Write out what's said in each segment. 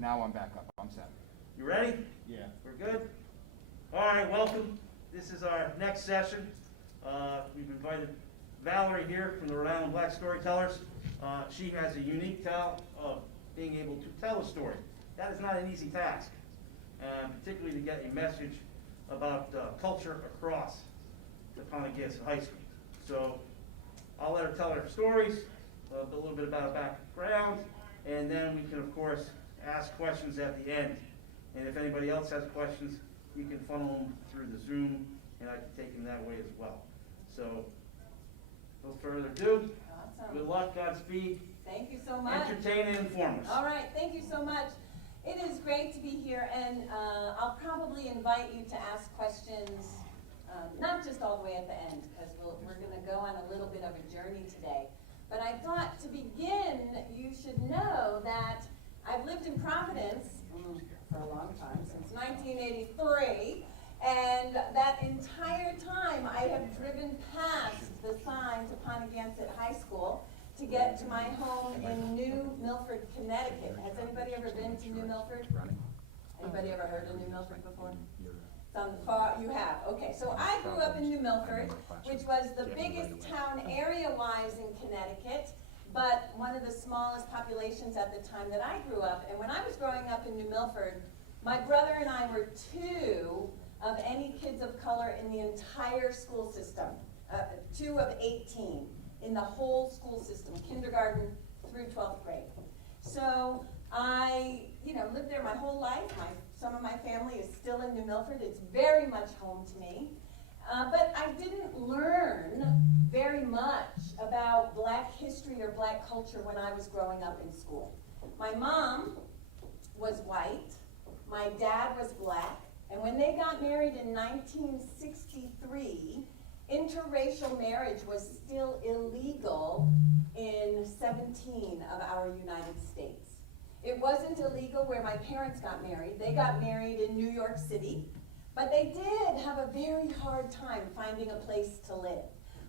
Now I'm back up. I'm set. You ready? Yeah. We're good? All right, welcome. This is our next session. We've invited Valerie here from the Rhode Island Black Storytellers. She has a unique talent of being able to tell a story. That is not an easy task, particularly to get a message about culture across the Poneglyph High School. So I'll let her tell her stories, a little bit about her background, and then we can, of course, ask questions at the end. And if anybody else has questions, you can funnel them through the Zoom, and I can take them that way as well. So, no further ado, Awesome. Good luck, Godspeed. Thank you so much. Entertain and inform us. All right, thank you so much. It is great to be here, and I'll probably invite you to ask questions, not just all the way at the end, because we're going to go on a little bit of a journey today. But I thought to begin, you should know that I've lived in Providence for a long time, since 1983, and that entire time I have driven past the signs of Poneglyph High School to get to my home in New Milford, Connecticut. Has anybody ever been to New Milford? Anybody ever heard of New Milford before? It's on the far, you have, okay. So I grew up in New Milford, which was the biggest town area-wise in Connecticut, but one of the smallest populations at the time that I grew up. And when I was growing up in New Milford, my brother and I were two of any kids of color in the entire school system, 2 of 18 in the whole school system, kindergarten through 12th grade. So I, lived there my whole life. Some of my family is still in New Milford. It's very much home to me. But I didn't learn very much about Black history or Black culture when I was growing up in school. My mom was white. My dad was Black. And when they got married in 1963, interracial marriage was still illegal in 17 of our United States. It wasn't illegal where my parents got married. They got married in New York City, but they did have a very hard time finding a place to live.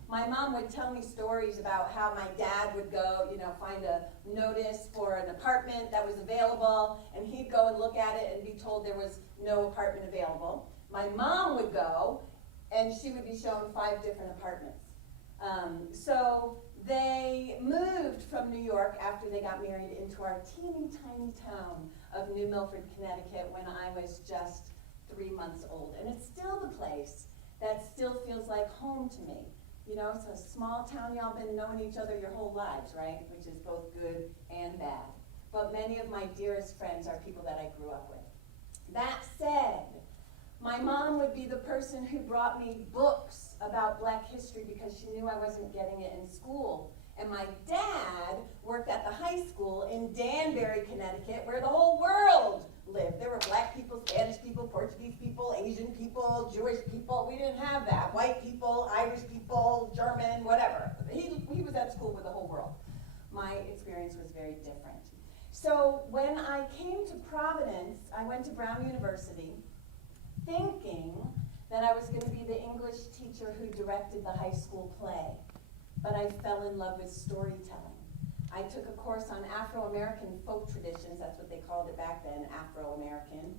My mom would tell me stories about how my dad would go, find a notice for an apartment that was available, and he'd go and look at it and be told there was no apartment available. My mom would go, and she would be shown 5 different apartments. So they moved from New York after they got married into our teeny tiny town of New Milford, Connecticut, when I was just 3 months old. And it's still the place that still feels like home to me. It's a small town. Y'all been knowing each other your whole lives, right? Which is both good and bad. But many of my dearest friends are people that I grew up with. That said, my mom would be the person who brought me books about Black history because she knew I wasn't getting it in school. And my dad worked at the high school in Danbury, Connecticut, where the whole world lived. There were Black people, Spanish people, Portuguese people, Asian people, Jewish people. We didn't have that. White people, Irish people, German, whatever. He was at school with the whole world. My experience was very different. So when I came to Providence, I went to Brown University thinking that I was going to be the English teacher who directed the high school play. But I fell in love with storytelling. I took a course on Afro-American folk traditions, that's what they called it back then, Afro-American,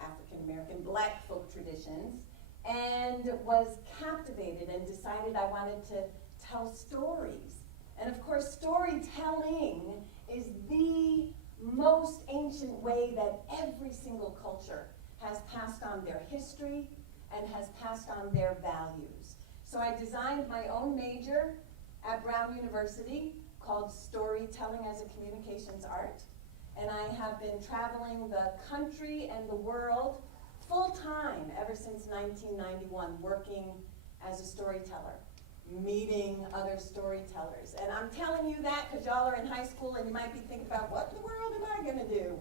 African-American, Black folk traditions, and was captivated and decided I wanted to tell stories. And of course, storytelling is the most ancient way that every single culture has passed on their history and has passed on their values. So I designed my own major at Brown University called Storytelling as a Communications Art. And I have been traveling the country and the world full-time ever since 1991, working as a storyteller, meeting other storytellers. And I'm telling you that because y'all are in high school and you might be thinking about, what in the world am I gonna do?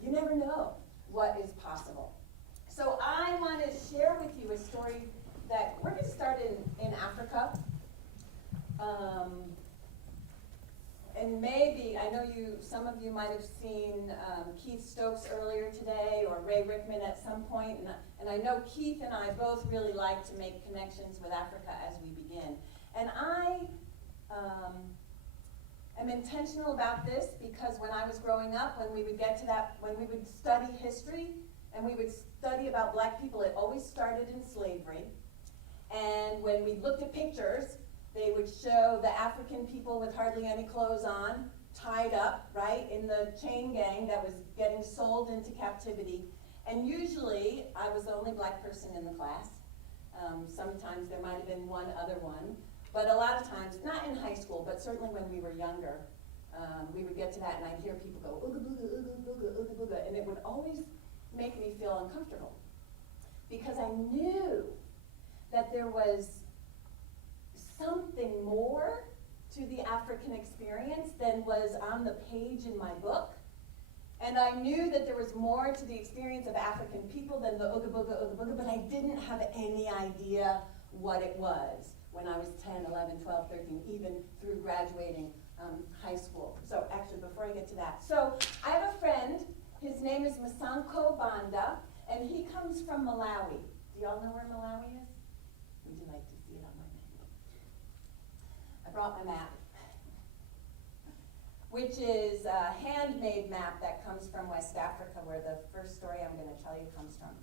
You never know what is possible. So I want to share with you a story that we're going to start in Africa. And maybe, I know some of you might have seen Keith Stokes earlier today or Ray Rickman at some point, and I know Keith and I both really like to make connections with Africa as we begin. And I am intentional about this because when I was growing up, when we would get to that, when we would study history and we would study about black people, it always started in slavery. And when we looked at pictures, they would show the African people with hardly any clothes on, tied up, right, in the chain gang that was getting sold into captivity. And usually, I was the only black person in the class. Sometimes there might have been one other one. But a lot of times, not in high school, but certainly when we were younger, we would get to that and I'd hear people go, ooga booga, ooga booga, ooga booga, and it would always make me feel uncomfortable. Because I knew that there was something more to the African experience than was on the page in my book. And I knew that there was more to the experience of African people than the ooga booga, but I didn't have any idea what it was when I was 10, 11, 12, 13, even through graduating high school. So actually, before I get to that. So I have a friend, his name is Masanko Banda, and he comes from Malawi. Do y'all know where Malawi is? Would you like to see it on my map? I brought my map, which is a handmade map that comes from West Africa, where the first story I'm going to tell you comes from.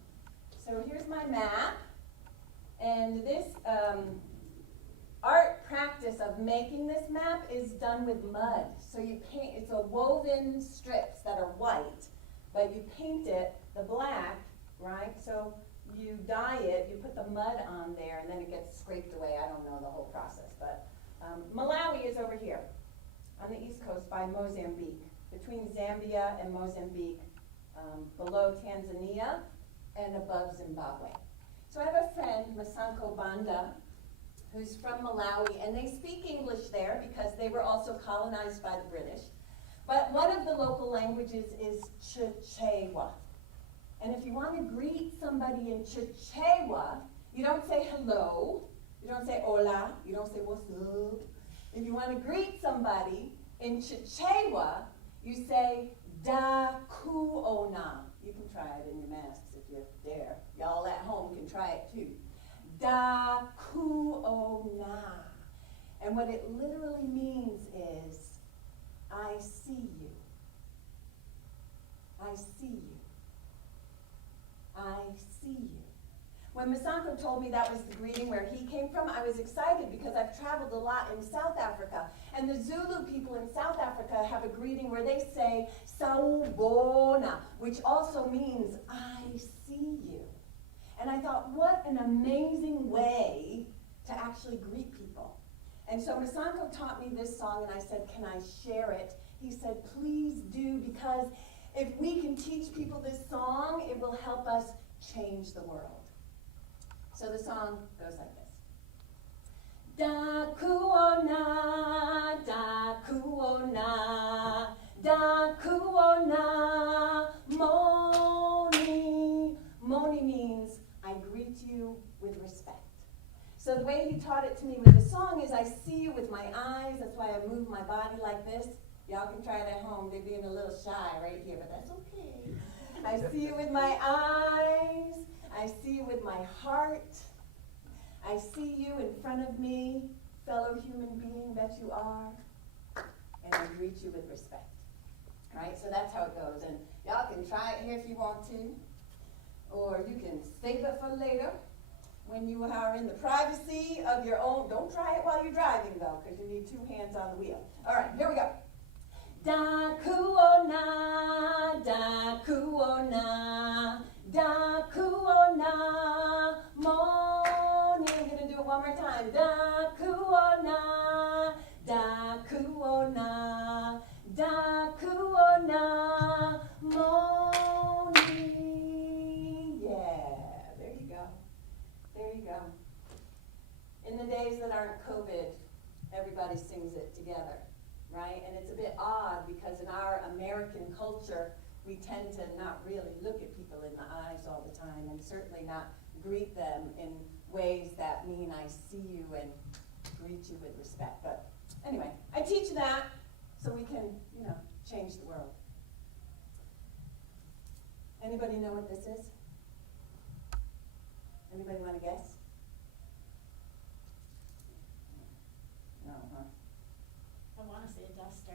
So here's my map, and this art practice of making this map is done with mud. So you paint, it's a woven strips that are white, but you paint it the black, right? So you dye it, you put the mud on there, and then it gets scraped away. I don't know the whole process, but Malawi is over here on the east coast by Mozambique, between Zambia and Mozambique, below Tanzania and above Zimbabwe. So I have a friend, Masanko Banda, who's from Malawi, and they speak English there because they were also colonized by the British. But one of the local languages is Chichewa. And if you want to greet somebody in Chichewa, you don't say hello, you don't say hola, you don't say what's up. If you want to greet somebody in Chichewa, you say da kuona. You can try it in your masks if you dare. Y'all at home can try it too. Da kuona. And what it literally means is, I see you. I see you. I see you. When Masanko told me that was the greeting where he came from, I was excited because I've traveled a lot in South Africa. And the Zulu people in South Africa have a greeting where they say, Sawubona, which also means, I see you. And I thought, what an amazing way to actually greet people. And so Masanko taught me this song, and I said, can I share it? He said, please do, because if we can teach people this song, it will help us change the world. So the song goes like this. Da kuona, da kuona, da kuona, moni. Moni means I greet you with respect. So the way he taught it to me with the song is I see you with my eyes. That's why I move my body like this. Y'all can try it at home. They're being a little shy right here, but that's okay. I see you with my eyes. I see you with my heart. I see you in front of me, fellow human being that you are, and I greet you with respect. Right? So that's how it goes. And y'all can try it here if you want to, or you can save it for later when you are in the privacy of your own. Don't try it while you're driving, though, because you need two hands on the wheel. All right, here we go. Da kuona, da kuona, da kuona, moni. I'm going to do it one more time. Da kuona, da kuona, da kuona, moni. Yeah, there you go. There you go. In the days that aren't COVID, everybody sings it together. Right? And it's a bit odd because in our American culture, we tend to not really look at people in the eyes all the time and certainly not greet them in ways that mean I see you and greet you with respect. But anyway, I teach that so we can, change the world. Anybody know what this is? Anybody want to guess? No, huh? I want to say a duster.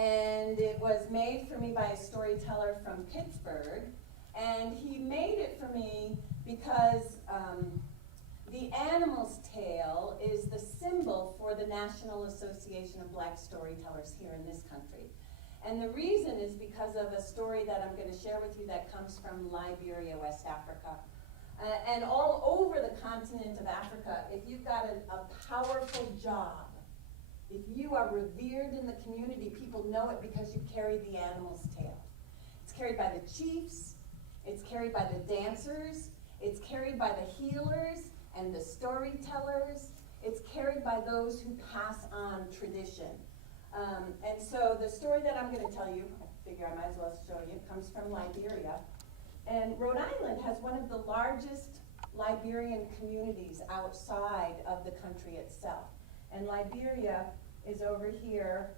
And it was made for me by a storyteller from Pittsburgh. And he made it for me because the animal's tale is the symbol for the National Association of Black Storytellers here in this country. And the reason is because of a story that I'm going to share with you that comes from Liberia, West Africa. And all over the continent of Africa, if you've got a powerful job, if you are revered in the community, people know it because you carry the animal's tail. It's carried by the chiefs, it's carried by the dancers, it's carried by the healers and the storytellers, it's carried by those who pass on tradition. And so the story that I'm going to tell you, I figure I might as well show you, comes from Liberia. And Rhode Island has one of the largest Liberian communities outside of the country itself. And Liberia is over here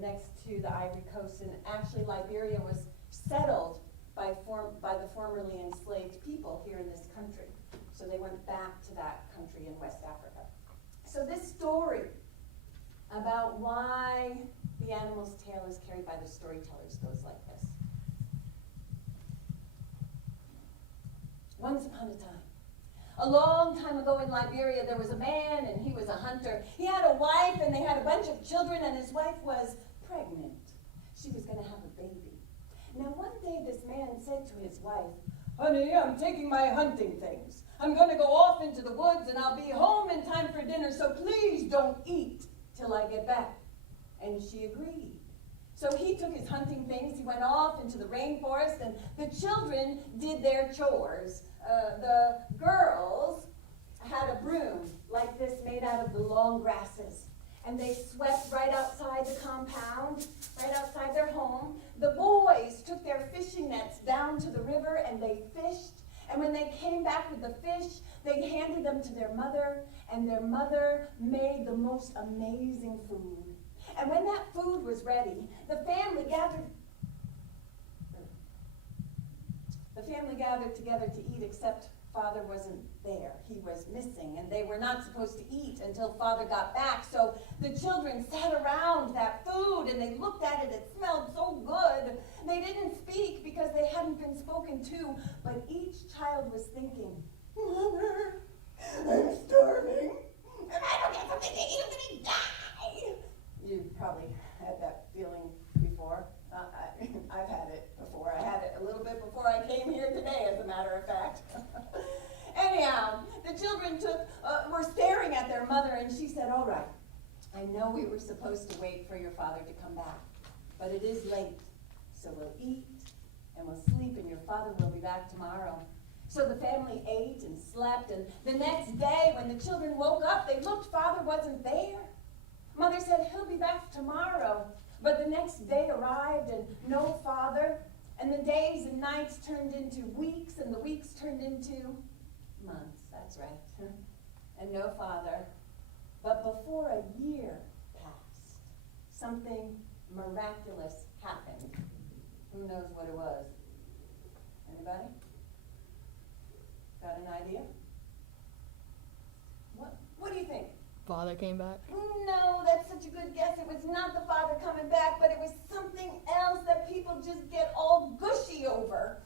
next to the Ivory Coast. And actually Liberia was settled by the formerly enslaved people here in this country. So they went back to that country in West Africa. So this story about why the animal's tail is carried by the storytellers goes like this. Once upon a time, a long time ago in Liberia, there was a man and he was a hunter. He had a wife and they had a bunch of children and his wife was pregnant. She was going to have a baby. Now one day this man said to his wife, "Honey, I'm taking my hunting things. I'm going to go off into the woods and I'll be home in time for dinner, so please don't eat till I get back." And she agreed. So he took his hunting things, he went off into the rainforest, and the children did their chores. The girls had a broom like this made out of the long grasses, and they swept right outside the compound, right outside their home. The boys took their fishing nets down to the river and they fished, and when they came back with the fish, they handed them to their mother, and their mother made the most amazing food. And when that food was ready, the family gathered together to eat, except Father wasn't there. He was missing, and they were not supposed to eat until Father got back. So the children sat around that food, and they looked at it. It smelled so good. They didn't speak because they hadn't been spoken to, but each child was thinking, "Mother, I'm starving. If I don't get something to eat, I'm going to die." You've probably had that feeling before. I've had it before. I had it a little bit before I came here today, as a matter of fact. Anyhow, the children were staring at their mother, and she said, "All right, I know we were supposed to wait for your father to come back, but it is late, so we'll eat and we'll sleep, and your father will be back tomorrow." So the family ate and slept, and the next day when the children woke up, they looked, Father wasn't there. Mother said, "He'll be back tomorrow." But the next day arrived and no Father, and the days and nights turned into weeks, and the weeks turned into months, that's right, and no Father. But before a year passed, something miraculous happened. Who knows what it was? Anybody? Got an idea? What do you think? Father came back. No, that's such a good guess. It was not the Father coming back, but it was something else that people just get all gushy over.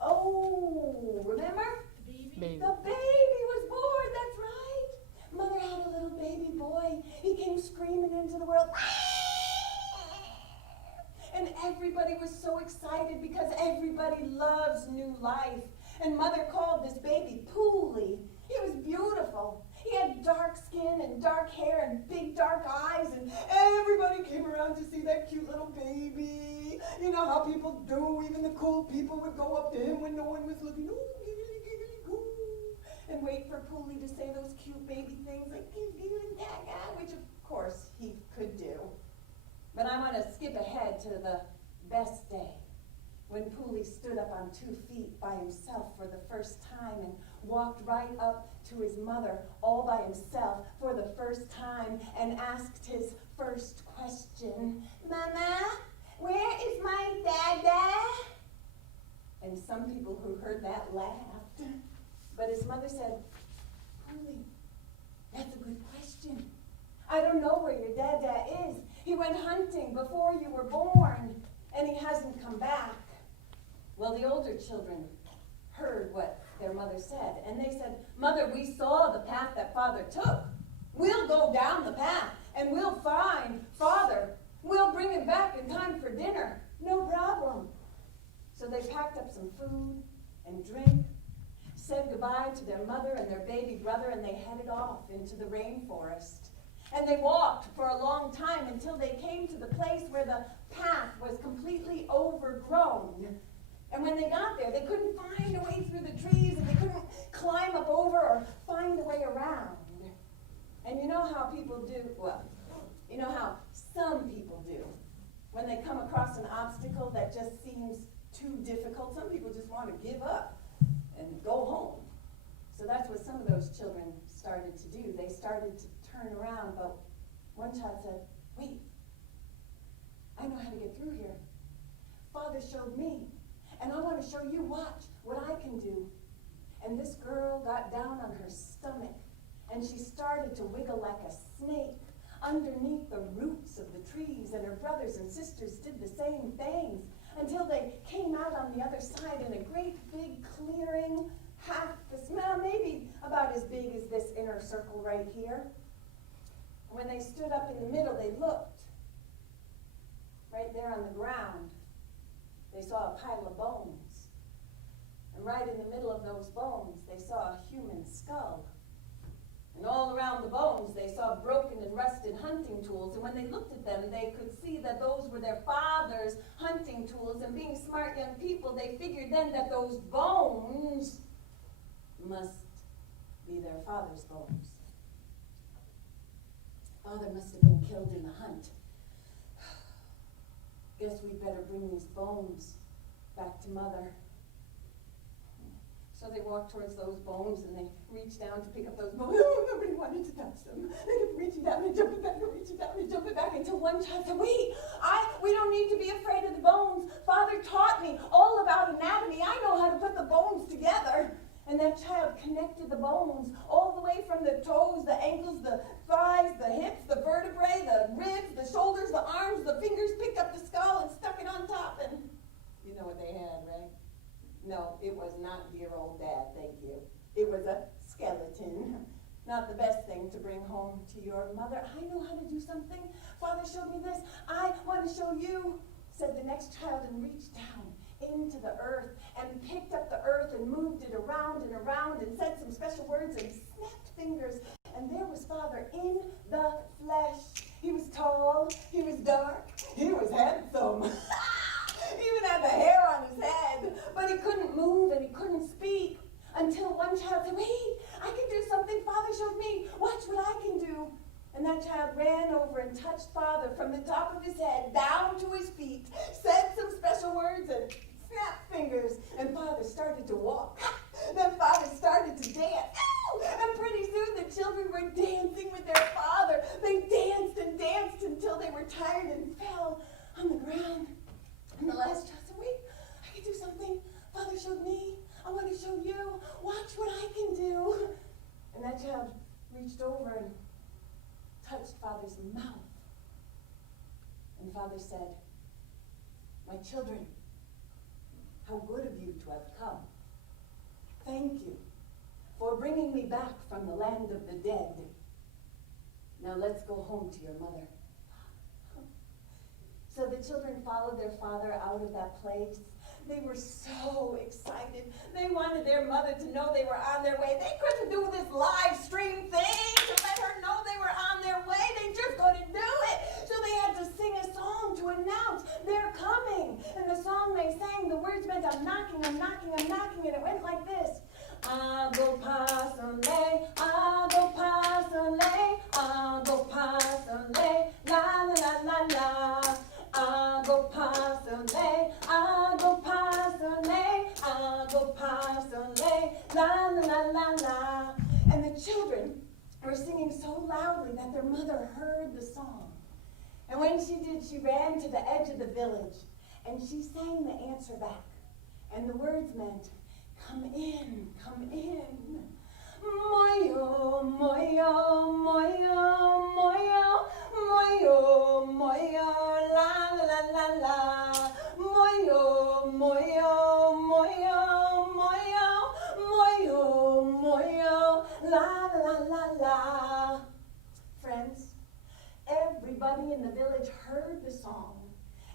Oh, remember? Baby. The baby was born, that's right. Mother had a little baby boy. He came screaming into the world. And everybody was so excited because everybody loves new life. And Mother called this baby Pooley. He was beautiful. He had dark skin and dark hair and big dark eyes, and everybody came around to see that cute little baby. You know how people do. Even the cool people would go up to him when no one was looking. Ooh, giggly, giggly, goo. And wait for Pooley to say those cute baby things like giggly and gaga, which of course he could do. But I want to skip ahead to the best day, when Pooley stood up on 2 feet by himself for the first time and walked right up to his mother all by himself for the first time and asked his first question, "Mama, where is my dada?" And some people who heard that laughed. But his mother said, "Pooley, that's a good question. I don't know where your dada is. He went hunting before you were born, and he hasn't come back. Well, the older children heard what their mother said, and they said, Mother, we saw the path that Father took. We'll go down the path, and we'll find Father. We'll bring him back in time for dinner. No problem. So they packed up some food and drink, said goodbye to their mother and their baby brother, and they headed off into the rainforest. And they walked for a long time until they came to the place where the path was completely overgrown. And when they got there, they couldn't find a way through the trees, and they couldn't climb up over or find a way around. And you know how people do, well, you know how some people do when they come across an obstacle that just seems too difficult. Some people just want to give up and go home. So that's what some of those children started to do. They started to turn around, but one child said, wait, I know how to get through here. Father showed me, and I want to show you. Watch what I can do. And this girl got down on her stomach, and she started to wiggle like a snake underneath the roots of the trees, and her brothers and sisters did the same things until they came out on the other side in a great big clearing, half the smell, maybe about as big as this inner circle right here. When they stood up in the middle, they looked. Right there on the ground, they saw a pile of bones. And right in the middle of those bones, they saw a human skull. And all around the bones, they saw broken and rusted hunting tools. And when they looked at them, they could see that those were their father's hunting tools. And being smart young people, they figured then that those bones must be their father's bones. Father must have been killed in the hunt. Guess we'd better bring these bones back to Mother. So they walked towards those bones, and they reached down to pick up those bones. Oh, nobody wanted to touch them. They kept reaching down and jumping back and reaching down and jumping back until one child said, wait, we don't need to be afraid of the bones. Father taught me all about anatomy. I know how to put the bones together. And that child connected the bones all the way from the toes, the ankles, the thighs, the hips, the vertebrae, the ribs, the shoulders, the arms, the fingers, picked up the skull and stuck it on top. And you know what they had, right? No, it was not dear old Dad, thank you. It was a skeleton. Not the best thing to bring home to your mother. I know how to do something. Father showed me this. I want to show you, said the next child, and reached down into the earth and picked up the earth and moved it around and said some special words and snapped fingers. And there was Father in the flesh. He was tall, he was dark, he was handsome. He even had the hair on his head, but he couldn't move and he couldn't speak until one child said, wait, I can do something Father showed me. Watch what I can do. And that child ran over and touched Father from the top of his head down to his feet, said some special words and snapped fingers, and Father started to walk. Then Father started to dance. And pretty soon the children were dancing with their father. They danced and danced until they were tired and fell on the ground. And the last child said, wait, I can do something Father showed me. I want to show you. Watch what I can do. And that child reached over and touched Father's mouth. And Father said, my children, how good of you to have come. Thank you for bringing me back from the land of the dead. Now let's go home to your mother. So the children followed their father out of that place. They were so excited. They wanted their mother to know they were on their way. They couldn't do this live stream thing to let her know they were on their way. They just couldn't do it. So they had to sing a song to announce they're coming. And the song they sang, the words meant, I'm knocking, I'm knocking, I'm knocking. And it went like this. I go past a lay, I go past a lay, I go past a lay, la la la la la. I go past a lay, I go past a lay, I go past a lay, la la la la la. And the children were singing so loudly that their mother heard the song. And when she did, she ran to the edge of the village and she sang the answer back. And the words meant, come in, come in. Moyo, moyo, moyo, moyo. Moyo, moyo, la la la la la. Moyo, moyo, moyo, moyo, moyo, moyo, la la la la. Friends, everybody in the village heard the song,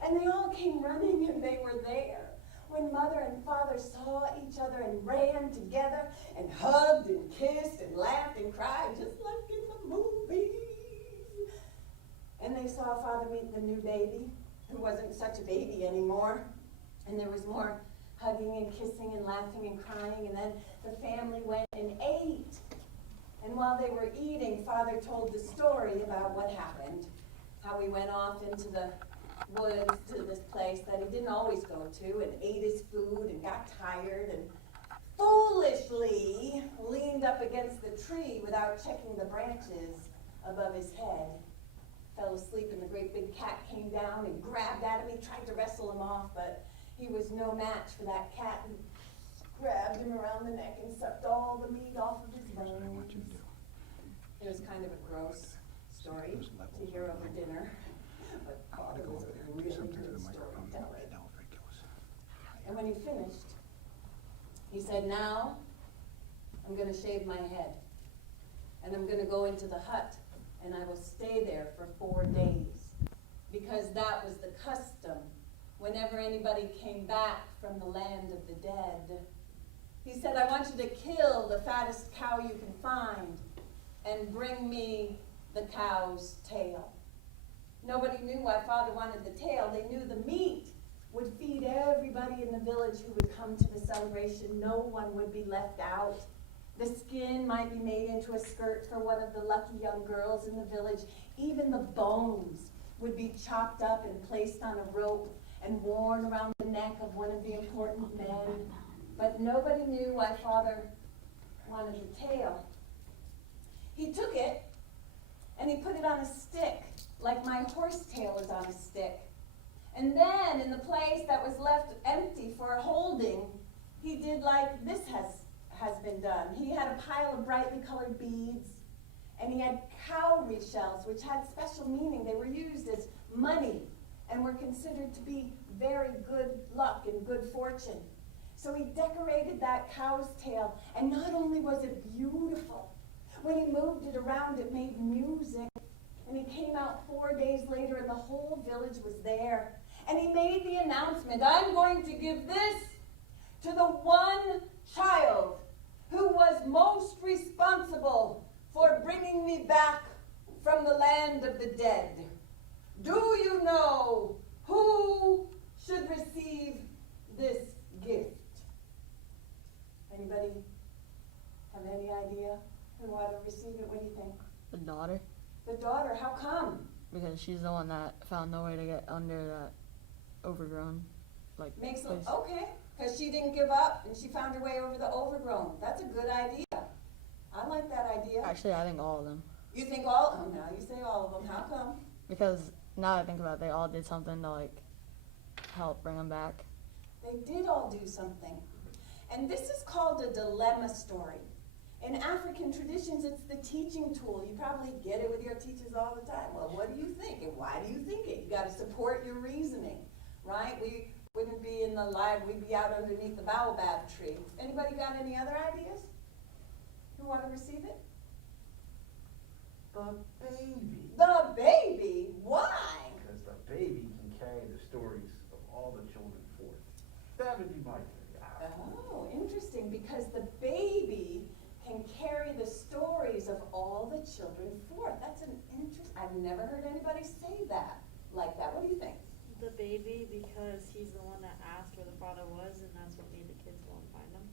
and they all came running, and they were there. When mother and father saw each other and ran together and hugged and kissed and laughed and cried just like in the movies. And they saw father meet the new baby, who wasn't such a baby anymore. And there was more hugging and kissing and laughing and crying. And then the family went and ate. And while they were eating, father told the story about what happened, how he went off into the woods to this place that he didn't always go to, and ate his food and got tired and foolishly leaned up against the tree without checking the branches above his head. Fell asleep, and the great big cat came down and grabbed at him. He tried to wrestle him off, but he was no match for that cat, and grabbed him around the neck and sucked all the meat off of his bones. It was kind of a gross story to hear over dinner, but father was a really good storyteller. And when he finished, he said, "Now I'm going to shave my head, and I'm going to go into the hut, and I will stay there for 4 days," because that was the custom whenever anybody came back from the land of the dead. He said, "I want you to kill the fattest cow you can find and bring me the cow's tail." Nobody knew why father wanted the tail. They knew the meat would feed everybody in the village who would come to the celebration. No one would be left out. The skin might be made into a skirt for one of the lucky young girls in the village. Even the bones would be chopped up and placed on a rope and worn around the neck of one of the important men. But nobody knew why father wanted the tail. He took it and he put it on a stick, like my horse tail is on a stick. And then in the place that was left empty for holding, he did like this has been done. He had a pile of brightly colored beads, and he had cowrie shells, which had special meaning. They were used as money and were considered to be very good luck and good fortune. So he decorated that cow's tail, and not only was it beautiful, when he moved it around, it made music. And he came out 4 days later, and the whole village was there. And he made the announcement, "I'm going to give this to the one child who was most responsible for bringing me back from the land of the dead. Do you know who should receive this gift?" Anybody have any idea who ought to receive it? What do you think? The daughter, The daughter. How come? because she's the one that found no way to get under that overgrown, like, Makes place. okay, because she didn't give up and she found her way over the overgrown. That's a good idea. I like that idea. Actually, I think all of them, You think all? Oh, now you say all of them. How come? because now that I think about it, they all did something to like help bring them back. They did all do something. And this is called a dilemma story. In African traditions, it's the teaching tool. You probably get it with your teachers all the time. Well, what do you think? And why do you think it? You got to support your reasoning, right? We wouldn't be in the live, we'd be out underneath the baobab tree. Anybody got any other ideas? Who want to receive it? The baby. The baby? Why? Because the baby can carry the stories of all the children forth. That would be my theory. Oh, interesting, because the baby can carry the stories of all the children forth. That's an interest. I've never heard anybody say that like that. What do you think? The baby, because he's the one that asked where the father was, and that's what made the kids go and find him.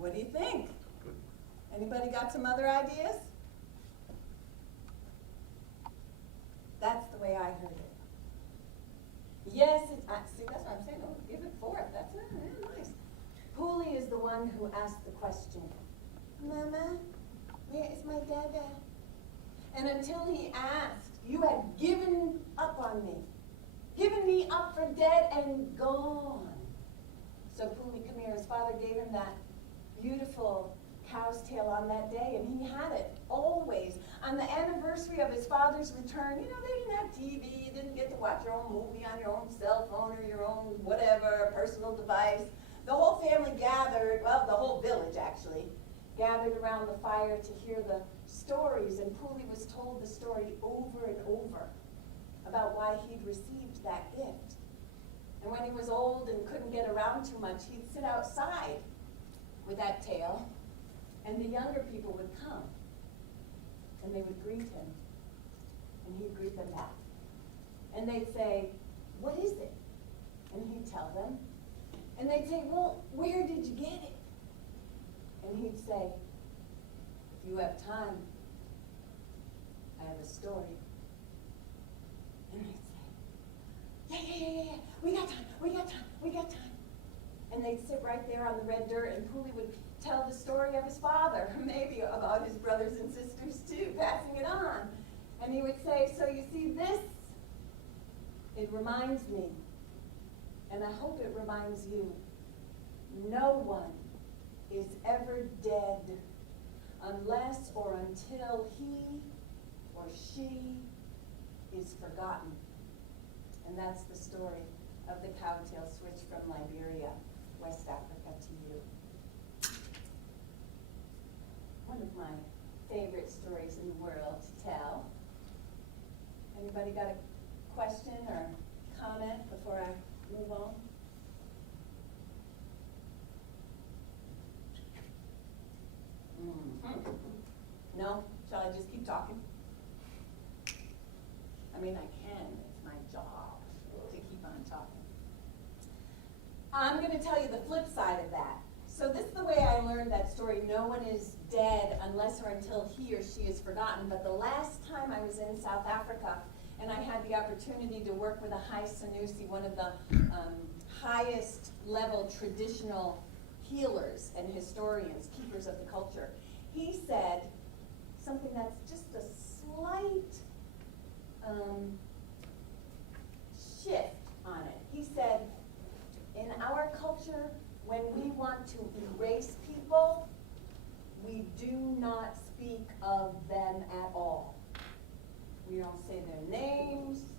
What do you think? Anybody got some other ideas? That's the way I heard it. Yes, see, that's what I'm saying. Oh, give it forth. That's nice. Pooley is the one who asked the question. Mama, where is my dada? And until he asked, you had given up on me. Given me up for dead and gone. So Pooley, come here. His father gave him that beautiful cow's tail on that day, and he had it always. On the anniversary of his father's return, you know, they didn't have TV, you didn't get to watch your own movie on your own cell phone or your own whatever, personal device. The whole family gathered, well, the whole village actually, gathered around the fire to hear the stories, and Pooley was told the story over and over about why he'd received that gift. And when he was old and couldn't get around too much, he'd sit outside with that tail, and the younger people would come, and they would greet him, and he'd greet them back. And they'd say, "What is it?" And he'd tell them. And they'd say, "Well, where did you get it?" And he'd say, "If you have time, I have a story." And they'd say, yeah, we got time. And they'd sit right there on the red dirt, and Pooley would tell the story of his father, maybe about his brothers and sisters too, passing it on. And he would say, "So you see this, it reminds me, and I hope it reminds you, no one is ever dead unless or until he or she is forgotten." And that's the story of the cowtail switch from Liberia, West Africa, to you. One of my favorite stories in the world to tell. Anybody got a question or comment before I move on? No? Shall I just keep talking? I mean, I can. It's my job to keep on talking. I'm going to tell you the flip side of that. So this is the way I learned that story. No one is dead unless or until he or she is forgotten. But the last time I was in South Africa, and I had the opportunity to work with a High Sanusi, one of the highest level traditional healers and historians, keepers of the culture, he said something that's just a slight shift on it. He said, in our culture, when we want to erase people, we do not speak of them at all. We don't say their names.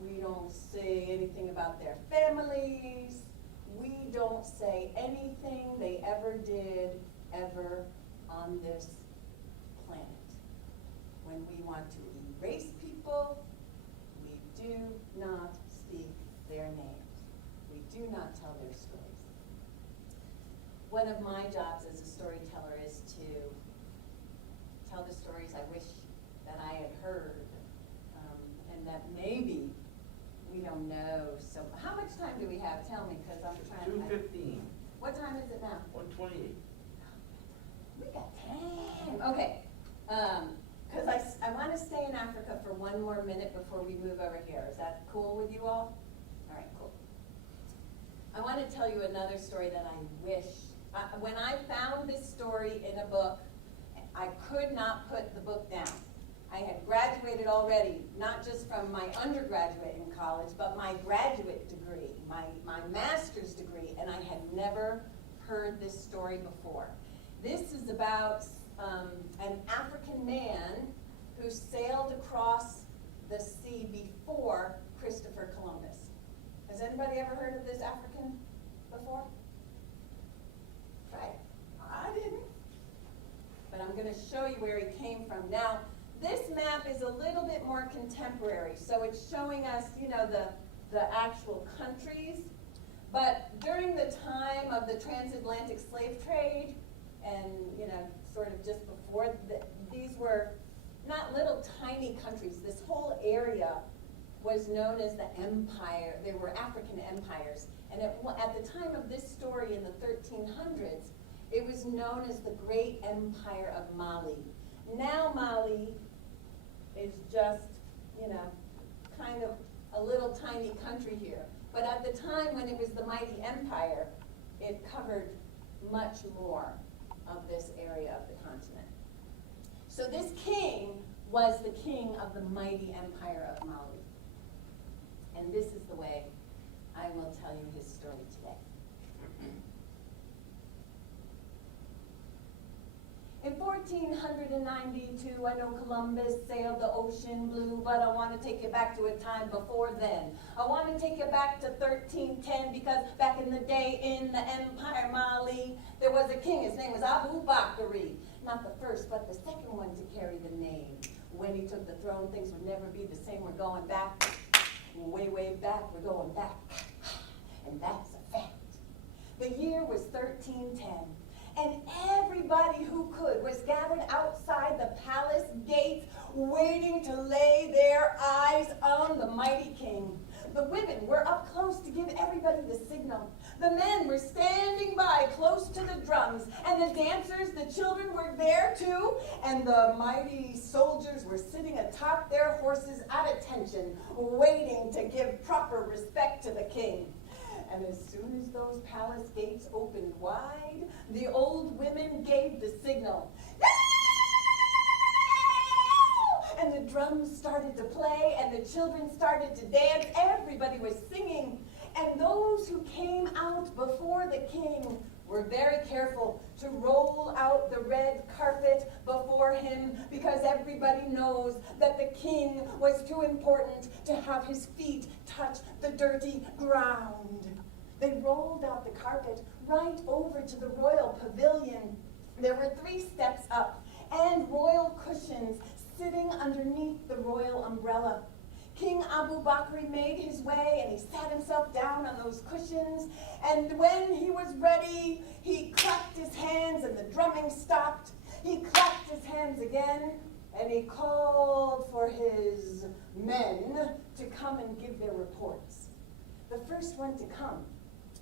We don't say anything about their families. We don't say anything they ever did, ever on this planet. When we want to erase people, we do not speak their names. We do not tell their stories. One of my jobs as a storyteller is to tell the stories I wish that I had heard, and that maybe we don't know. So how much time do we have? Tell me, because I'm trying to... 2:15. What time is it now? 1:28. We got time. Okay. Because I want to stay in Africa for one more minute before we move over here. Is that cool with you all? All right, cool. I want to tell you another story that I wish. When I found this story in a book, I could not put the book down. I had graduated already, not just from my undergraduate in college, but my graduate degree, my master's degree, and I had never heard this story before. This is about an African man who sailed across the sea before Christopher Columbus. Has anybody ever heard of this African before? Right, I didn't. But I'm going to show you where he came from. Now, this map is a little bit more contemporary, so it's showing us, you know, the actual countries. But during the time of the transatlantic slave trade, and, you know, sort of just before, these were not little tiny countries. This whole area was known as the empire. There were African empires. And at the time of this story in the 1300s, it was known as the Great Empire of Mali. Now Mali is just, you know, kind of a little tiny country here. But at the time when it was the mighty empire, it covered much more of this area of the continent. So this king was the king of the mighty empire of Mali. And this is the way I will tell you his story today. 1492, I know Columbus sailed the ocean blue, but I want to take you back to a time before then. I want to take you back to 1310, because back in the day in the Empire Mali, there was a king. His name was Abu Bakr. Not the first, but the second one to carry the name. When he took the throne, things would never be the same. We're going back, way, way back. We're going back. And that's a fact. The year was 1310. And everybody who could was gathered outside the palace gates, waiting to lay their eyes on the mighty king. The women were up close to give everybody the signal. The men were standing by close to the drums, and the dancers, the children were there too, and the mighty soldiers were sitting atop their horses at attention, waiting to give proper respect to the king. And as soon as those palace gates opened wide, the old women gave the signal. And the drums started to play, and the children started to dance. Everybody was singing. And those who came out before the king were very careful to roll out the red carpet before him, because everybody knows that the king was too important to have his feet touch the dirty ground. They rolled out the carpet right over to the royal pavilion. There were 3 steps up and royal cushions sitting underneath the royal umbrella. King Abu Bakr made his way, and he sat himself down on those cushions, and when he was ready, he clapped his hands and the drumming stopped. He clapped his hands again, and he called for his men to come and give their reports. The first one to come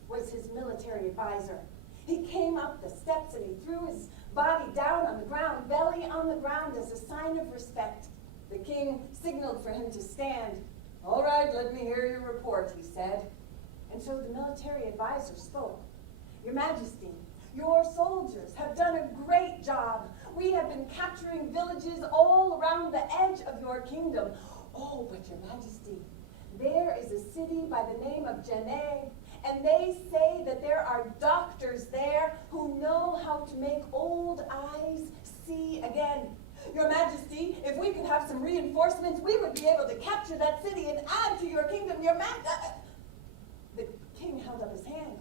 was his military advisor. He came up the steps and he threw his body down on the ground, belly on the ground, as a sign of respect. The king signaled for him to stand. "All right, let me hear your report," he said. And so the military advisor spoke. "Your Majesty, your soldiers have done a great job. We have been capturing villages all around the edge of your kingdom. Oh, but Your Majesty, there is a city by the name of Janneh, and they say that there are doctors there who know how to make old eyes see again. Your Majesty, if we could have some reinforcements, we would be able to capture that city and add to your kingdom. Your The king held up his hand,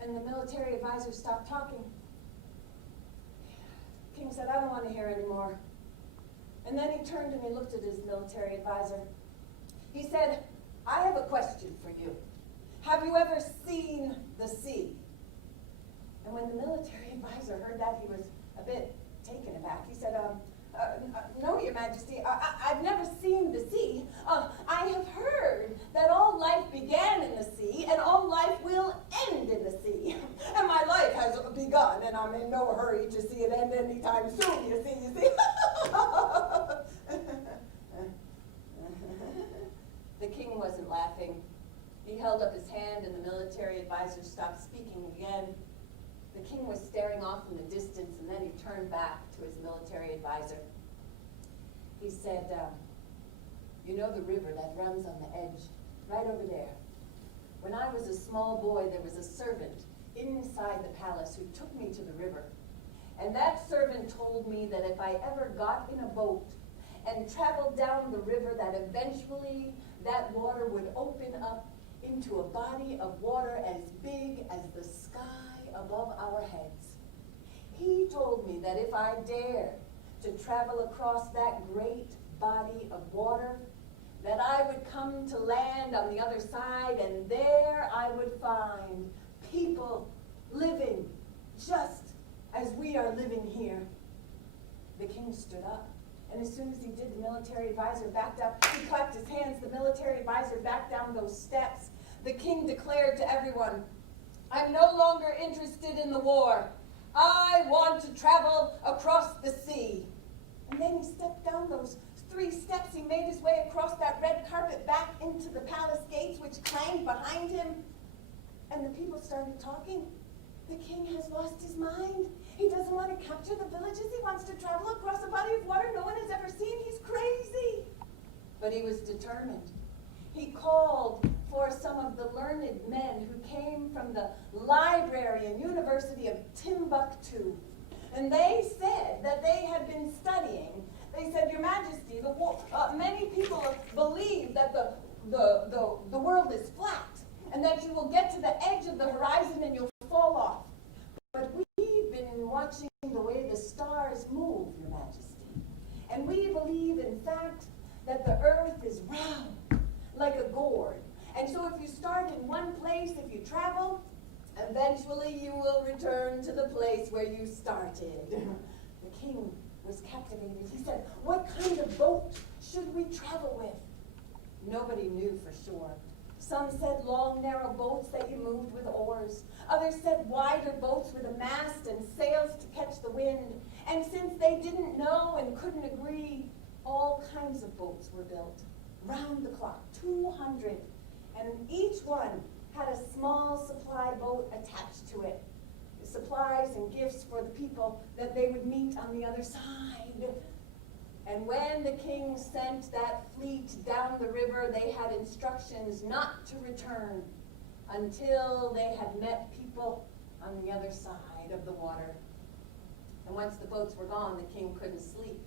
and the military advisor stopped talking. The king said, "I don't want to hear anymore." And then he turned and he looked at his military advisor. He said, "I have a question for you. Have you ever seen the sea?" And when the military advisor heard that, he was a bit taken aback. He said, "No, Your Majesty, I've never seen the sea. I have heard that all life began in the sea and all life will end in the sea. And my life has begun, and I'm in no hurry to see it end anytime soon, you see. The king wasn't laughing. He held up his hand, and the military advisor stopped speaking again. The king was staring off in the distance, and then he turned back to his military advisor. He said, "You know the river that runs on the edge, right over there? When I was a small boy, there was a servant inside the palace who took me to the river. And that servant told me that if I ever got in a boat and traveled down the river, that eventually that water would open up into a body of water as big as the sky above our heads. He told me that if I dared to travel across that great body of water, that I would come to land on the other side, and there I would find people living just as we are living here." The king stood up, and as soon as he did, the military advisor backed up. He clapped his hands. The military advisor backed down those steps. The king declared to everyone, "I'm no longer interested in the war. I want to travel across the sea." And then he stepped down those 3 steps. He made his way across that red carpet back into the palace gates, which clanged behind him. And the people started talking. The king has lost his mind. He doesn't want to capture the villages. He wants to travel across a body of water no one has ever seen. He's crazy. But he was determined. He called for some of the learned men who came from the library and University of Timbuktu. And they said that they had been studying. They said, Your Majesty, many people believe that the world is flat and that you will get to the edge of the horizon and you'll fall off. But we've been watching the way the stars move, Your Majesty. And we believe, in fact, that the earth is round, like a gourd. And so if you start in one place, if you travel, eventually you will return to the place where you started. The king was captivated. He said, What kind of boat should we travel with? Nobody knew for sure. Some said long, narrow boats that you moved with oars. Others said wider boats with a mast and sails to catch the wind. And since they didn't know and couldn't agree, all kinds of boats were built, round the clock, 200. And each one had a small supply boat attached to it. Supplies and gifts for the people that they would meet on the other side. And when the king sent that fleet down the river, they had instructions not to return until they had met people on the other side of the water. And once the boats were gone, the king couldn't sleep.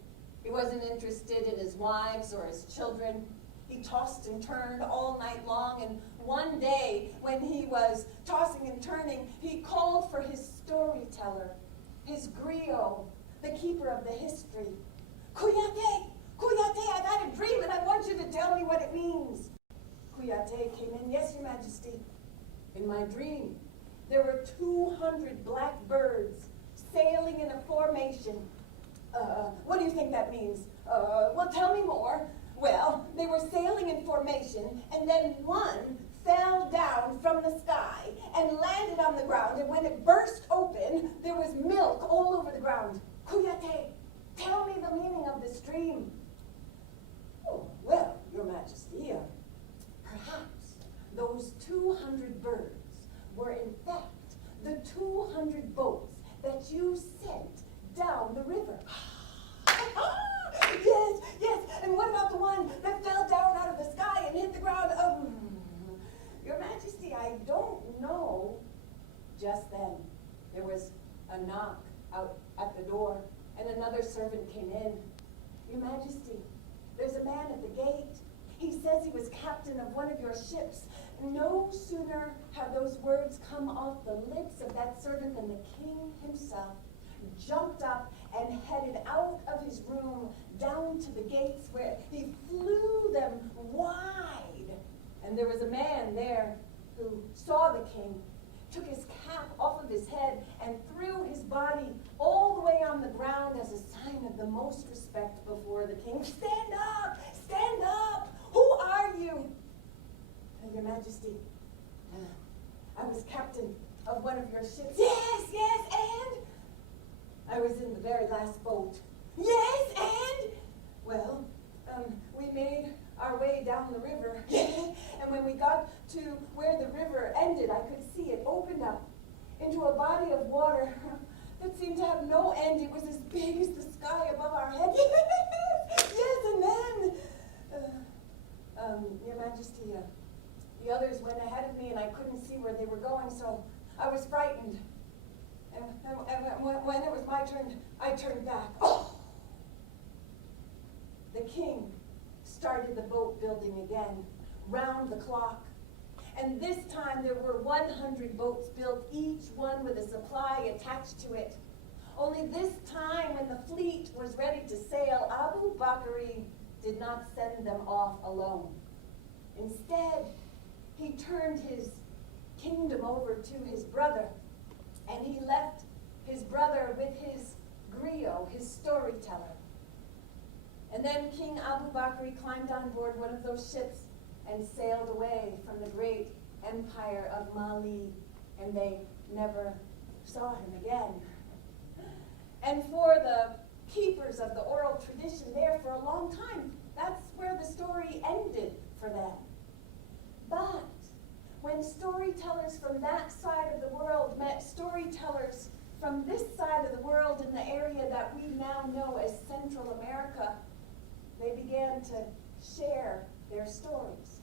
He wasn't interested in his wives or his children. He tossed and turned all night long, and one day, when he was tossing and turning, he called for his storyteller, his griot, the keeper of the history. Kuyate, Kuyate, I've had a dream, and I want you to tell me what it means. Kuyate came in. Yes, Your Majesty. In my dream, there were 200 black birds sailing in a formation. What do you think that means? Well, tell me more. Well, they were sailing in formation, and then one fell down from the sky and landed on the ground, and when it burst open, there was milk all over the ground. Kuyate, tell me the meaning of this dream. Oh, well, Your Majesty, perhaps those 200 birds were in fact the 200 boats that you sent down the river. Yes, yes, and what about the one that fell down out of the sky and hit the ground? Your Majesty, I don't know. Just then, there was a knock out at the door, and another servant came in. Your Majesty, there's a man at the gate. He says he was captain of one of your ships. No sooner had those words come off the lips of that servant than the king himself jumped up and headed out of his room down to the gates, where he flew them wide. And there was a man there who saw the king, took his cap off of his head, and threw his body all the way on the ground as a sign of the most respect before the king. Stand up! Stand up! Who are you? Your Majesty, I was captain of one of your ships. Yes, yes, and? I was in the very last boat. Yes, and? Well, we made our way down the river. And when we got to where the river ended, I could see it opened up into a body of water that seemed to have no end. It was as big as the sky above our heads. Yes, and then, Your Majesty, the others went ahead of me and I couldn't see where they were going, so I was frightened. And when it was my turn, I turned back. Oh! The king started the boat building again, round the clock. And this time there were 100 boats built, each one with a supply attached to it. Only this time, when the fleet was ready to sail, Abu Bakr did not send them off alone. Instead, he turned his kingdom over to his brother, and he left his brother with his griot, his storyteller. And then King Abu Bakr climbed on board one of those ships and sailed away from the great empire of Mali, and they never saw him again. And for the keepers of the oral tradition there for a long time, that's where the story ended for them. But when storytellers from that side of the world met storytellers from this side of the world in the area that we now know as Central America, they began to share their stories.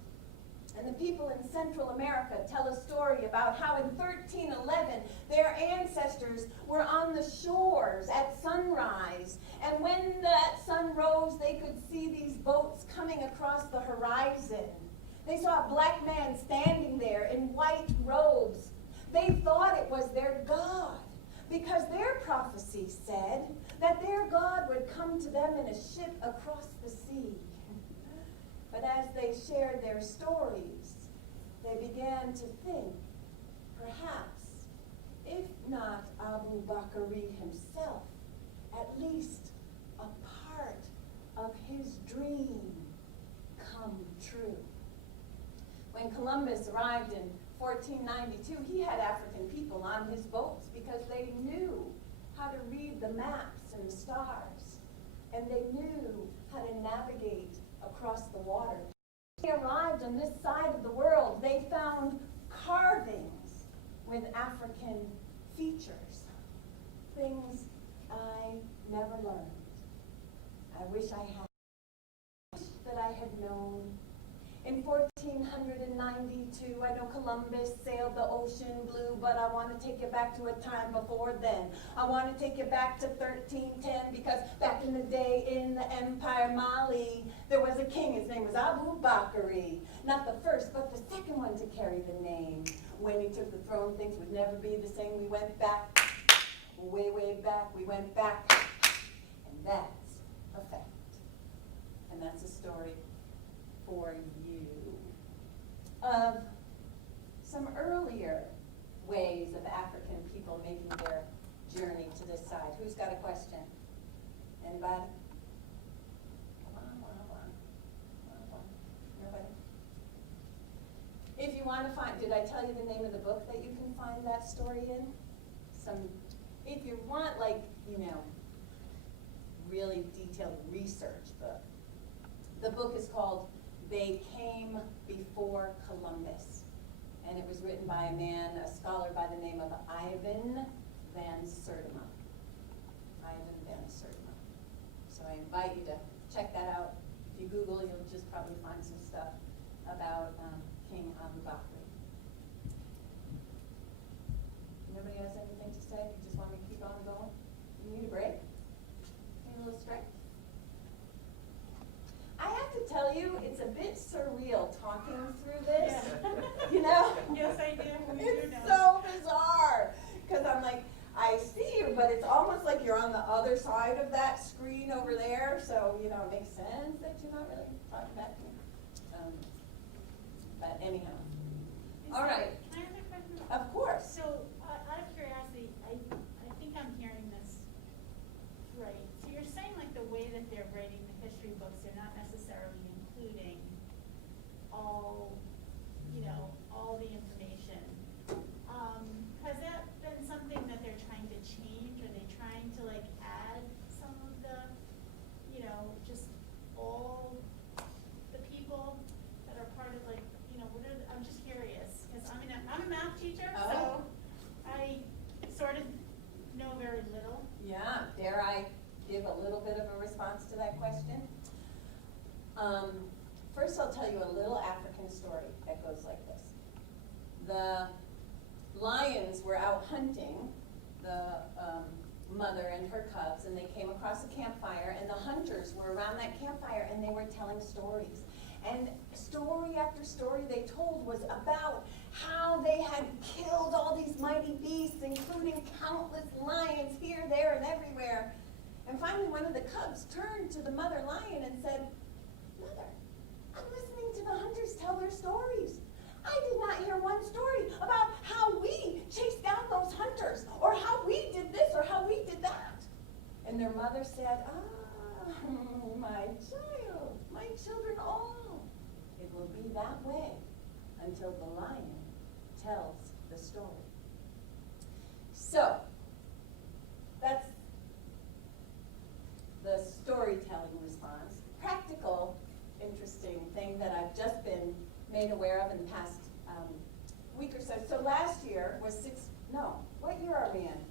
And the people in Central America tell a story about how in 1311 their ancestors were on the shores at sunrise. And when that sun rose, they could see these boats coming across the horizon. They saw a black man standing there in white robes. They thought it was their God, because their prophecy said that their God would come to them in a ship across the sea. But as they shared their stories, they began to think, perhaps, if not Abu Bakr himself, at least a part of his dream come true. When Columbus arrived in 1492, he had African people on his boats because they knew how to read the maps and the stars, and they knew how to navigate across the water. When they arrived on this side of the world, they found carvings with African features, things I never learned. I wish I had. I wish that I had known. In 1492, I know Columbus sailed the ocean blue, but I want to take you back to a time before then. I want to take you back to 1310, because back in the day in the Empire Mali, there was a king. His name was Abu Bakr. Not the first, but the second one to carry the name. When he took the throne, things would never be the same. We went back, way, way back. We went back, and that's a fact. And that's a story for you of some earlier ways of African people making their journey to this side. Who's got a question? Anybody? Come on. Nobody? If you want to find, did I tell you the name of the book that you can find that story in? If you want, like, really detailed research book, the book is called They Came Before Columbus. And it was written by a scholar by the name of Ivan Van Sertima. So I invite you to check that out. If you Google, you'll just probably find some stuff about King Abu Bakr. Nobody has anything to say? You just want me to keep on going? You need a break? Need a little stretch? I have to tell you, it's a bit surreal talking through this. Yeah. Yes, I do. It's so bizarre. Because I'm like, I see you, but it's almost like you're on the other side of that screen over there. So, it makes sense that you're not really talking back to me. But anyhow. All right. Can I ask a question? Of course. So, out of curiosity, I think I'm hearing this right. So you're saying like the way that they're writing the history books, they're not necessarily including all the information. Has that been something that they're trying to change? Are they trying to like add some of the, just all the people that are part of like, I'm just curious, because I'm a math teacher, so I sort of know very little. Yeah, dare I give a little bit of a response to that question? First, I'll tell you a little African story that goes like this. The lions were out hunting, the mother and her cubs, and they came across a campfire, and the hunters were around that campfire, and they were telling stories. And story after story they told was about how they had killed all these mighty beasts, including countless lions here, there, and everywhere. And finally, one of the cubs turned to the mother lion and said, "Mother, I'm listening to the hunters tell their stories. I did not hear one story about how we chased down those hunters, or how we did this, or how we did that." And their mother said, my child, my children all, it will be that way until the lion tells the story. So, that's the storytelling response. Practical, interesting thing that I've just been made aware of in the past week or so. So last year was what year are we in?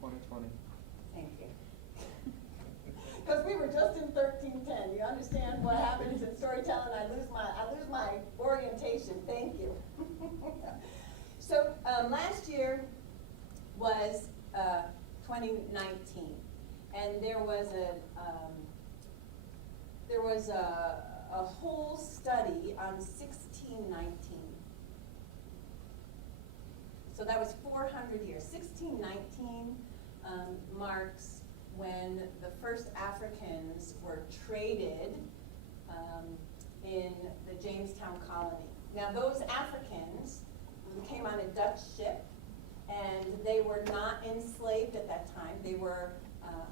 2020. Thank you. Because we were just in 1310. You understand what happens in storytelling? I lose my sorry, orientation, thank you. So, last year was 2019, and there was a whole study on 1619. So that was 400 years. 1619 marks when the first Africans were traded in the Jamestown colony. Now those Africans came on a Dutch ship, and they were not enslaved at that time. They were,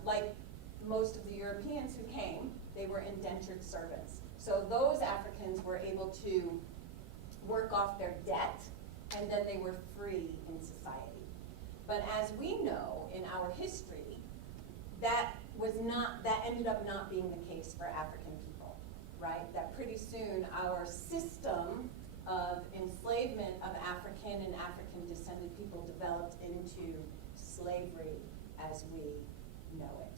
like most of the Europeans who came, they were indentured servants. So those Africans were able to work off their debt, and then they were free in society. But as we know in our history, that ended up not being the case for African people, right? That pretty soon our system of enslavement of African and African descended people developed into slavery as we know it.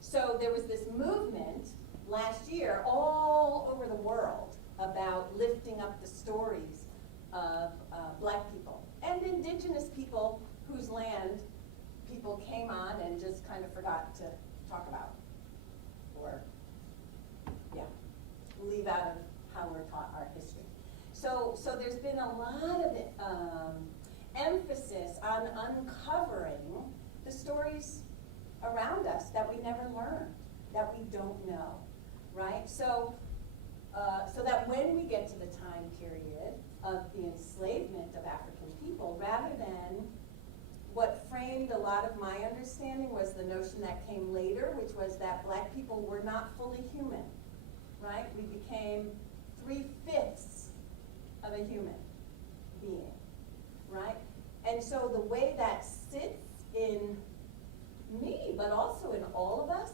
So there was this movement last year all over the world about lifting up the stories of black people and indigenous people whose land people came on and just kind of forgot to talk about, or leave out of how we're taught our history. So there's been a lot of emphasis on uncovering the stories around us that we never learned, that we don't know, right? So that when we get to the time period of the enslavement of African people, rather than what framed a lot of my understanding was the notion that came later, which was that black people were not fully human, right? We became 3/5 of a human being, right? And so the way that sits in me, but also in all of us,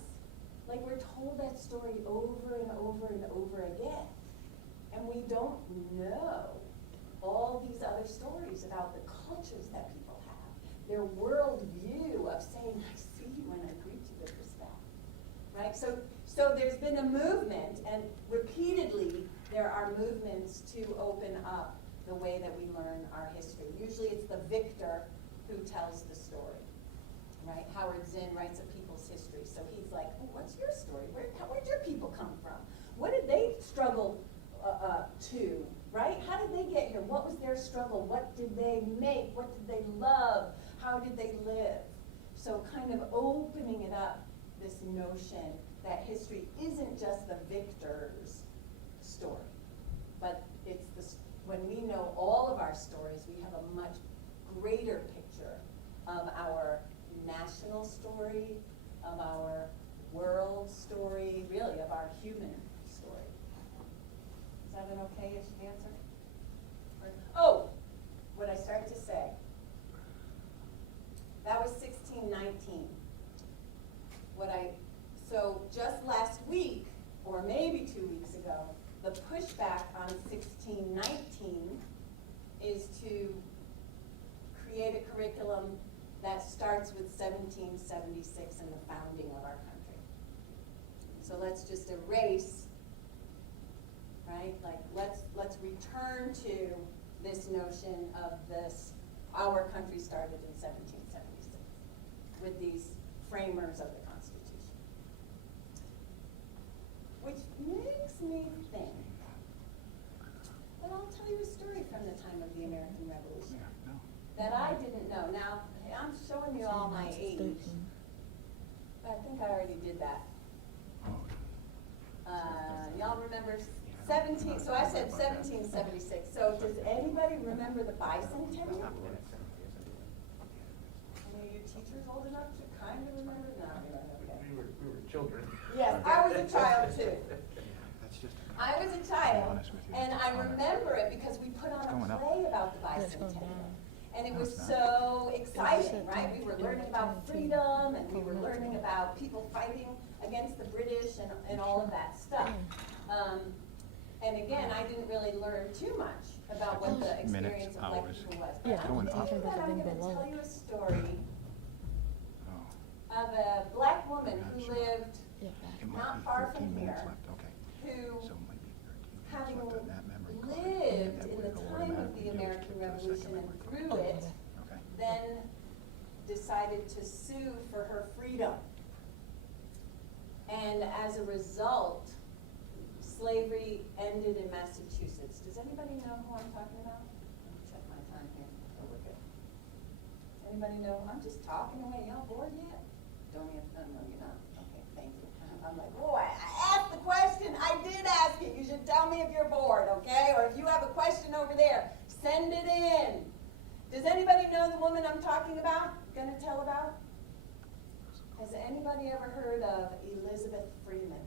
like we're told that story over and over and over again. And we don't know all these other stories about the cultures that people have, their world view of saying, I see you and I greet you with respect, right? So there's been a movement, and repeatedly there are movements to open up the way that we learn our history. Usually it's the victor who tells the story, right? Howard Zinn writes a people's history, so he's like, oh, what's your story? Where'd your people come from? What did they struggle to, right? How did they get here? What was their struggle? What did they make? What did they love? How did they live? So kind of opening it up, this notion that history isn't just the victor's story, but it's when we know all of our stories, we have a much greater picture of our national story, of our world story, really of our human story. Is that an okay-ish answer? Oh, what I started to say. That was 1619. So just last week, or maybe 2 weeks ago, the pushback on 1619 is to create a curriculum that starts with 1776 and the founding of our country. So let's just erase, right? Like let's return to this notion of this, our country started in 1776 with these framers of the Constitution. Which makes me think that I'll tell you a story from the time of the American Revolution that I didn't know. Now, I'm showing you all my age. I think I already did that. Y'all remember 17, so I said 1776. So does anybody remember the bicentennial? Any of your teachers old enough to kind of remember? No, okay. We were children. Yes, I was a child too. I was a child, and I remember it because we put on a play about the bicentennial. And it was so exciting, right? We were learning about freedom, and we were learning about people fighting against the British and all of that stuff. And again, I didn't really learn too much about what the experience of black people was. But I'm thinking that I'm going to tell you a story of a black woman who lived not far from here, who, having lived in the time of the American Revolution and through it, then decided to sue for her freedom. And as a result, slavery ended in Massachusetts. Does anybody know who I'm talking about? Let me check my time here. Oh, we're good. Anybody know? I'm just talking away. Y'all bored yet? Don't answer. No, you're not. Okay, thank you. I'm like, oh, I asked the question. I did ask it. You should tell me if you're bored, okay? Or if you have a question over there, send it in. Does anybody know the woman I'm talking about? Gonna tell about? Has anybody ever heard of Elizabeth Freeman?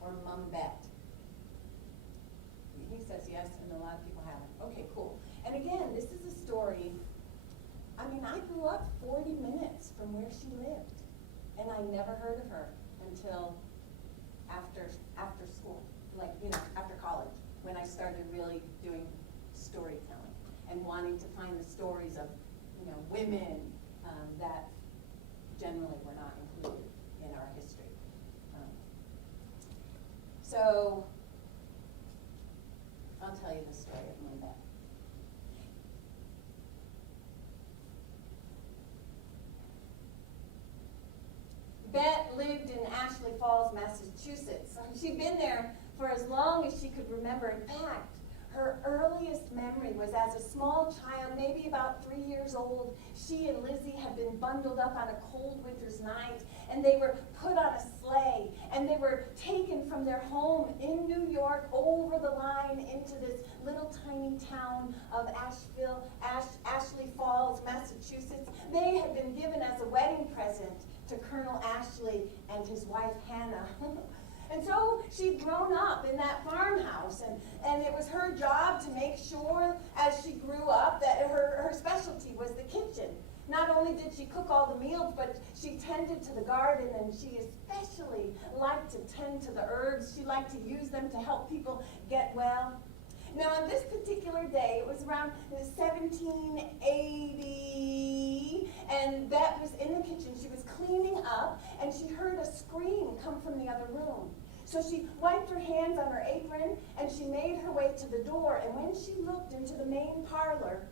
Or Mum Bet? He says yes, and a lot of people haven't. Okay, cool. And again, this is a story. I mean, I grew up 40 minutes from where she lived, and I never heard of her until after school, like, you know, after college, when I started really doing storytelling and wanting to find the stories of, you know, women that generally were not included in our history. So I'll tell you the story of Mum Bet. Bet lived in Ashley Falls, Massachusetts. She'd been there for as long as she could remember. In fact, her earliest memory was as a small child, maybe about 3 years old. She and Lizzie had been bundled up on a cold winter's night, and they were put on a sleigh, and they were taken from their home in New York over the line into this little tiny town of Ashley Falls, Massachusetts. They had been given as a wedding present to Colonel Ashley and his wife Hannah. And so she'd grown up in that farmhouse, and it was her job to make sure as she grew up that her specialty was the kitchen. Not only did she cook all the meals, but she tended to the garden, and she especially liked to tend to the herbs. She liked to use them to help people get well. Now, on this particular day, it was around 1780, and Bet was in the kitchen. She was cleaning up, and she heard a scream come from the other room. So she wiped her hands on her apron, and she made her way to the door. And when she looked into the main parlor,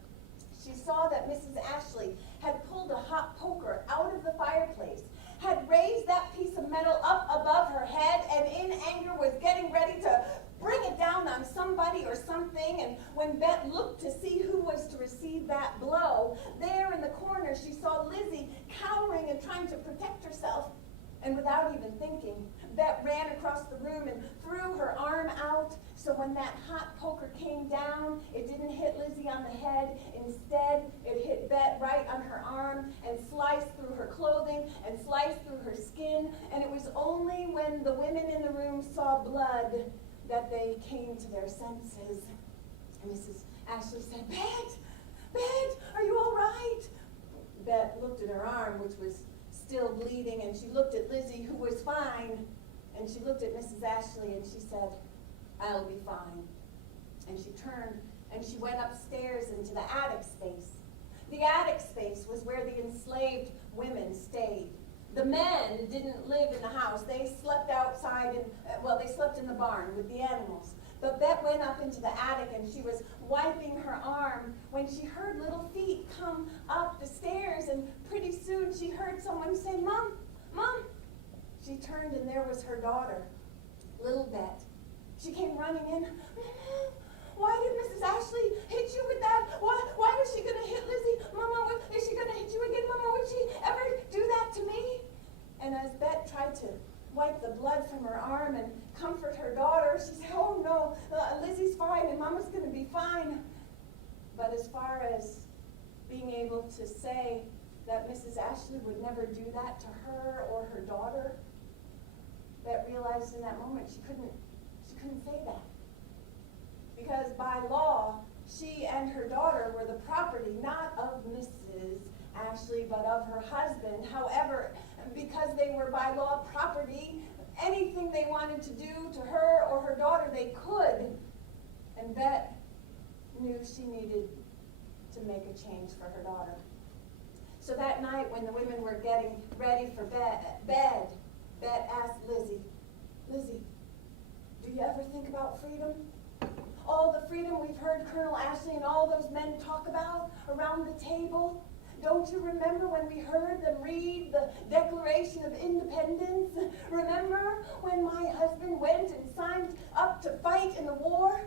she saw that Mrs. Ashley had pulled a hot poker out of the fireplace, had raised that piece of metal up above her head, and in anger was getting ready to bring it down on somebody or something. And when Bet looked to see who was to receive that blow, there in the corner she saw Lizzie cowering and trying to protect herself. And without even thinking, Bet ran across the room and threw her arm out, so when that hot poker came down, it didn't hit Lizzie on the head. Instead, it hit Bet right on her arm and sliced through her clothing and sliced through her skin. And it was only when the women in the room saw blood that they came to their senses. And Mrs. Ashley said, Bet, are you all right? Bet looked at her arm, which was still bleeding, and she looked at Lizzie, who was fine, and she looked at Mrs. Ashley, and she said, I'll be fine. And she turned, and she went upstairs into the attic space. The attic space was where the enslaved women stayed. The men didn't live in the house. They slept outside, they slept in the barn with the animals. But Bet went up into the attic, and she was wiping her arm when she heard little feet come up the stairs, and pretty soon she heard someone say, Mom, Mom. She turned, and there was her daughter, little Bet. She came running in. Why did Mrs. Ashley hit you with that? Why was she going to hit Lizzie? Mama, is she going to hit you again? Mama, would she ever do that to me? And as Bet tried to wipe the blood from her arm and comfort her daughter, she said, oh no, Lizzie's fine and Mama's going to be fine. But as far as being able to say that Mrs. Ashley would never do that to her or her daughter, Bet realized in that moment she couldn't say that. Because by law, she and her daughter were the property not of Mrs. Ashley, but of her husband. However, because they were by law property, anything they wanted to do to her or her daughter, they could. And Bet knew she needed to make a change for her daughter. So that night when the women were getting ready for bed, Bet asked Lizzie, do you ever think about freedom? All the freedom we've heard Colonel Ashley and all those men talk about around the table. Don't you remember when we heard them read the Declaration of Independence? Remember when my husband went and signed up to fight in the war?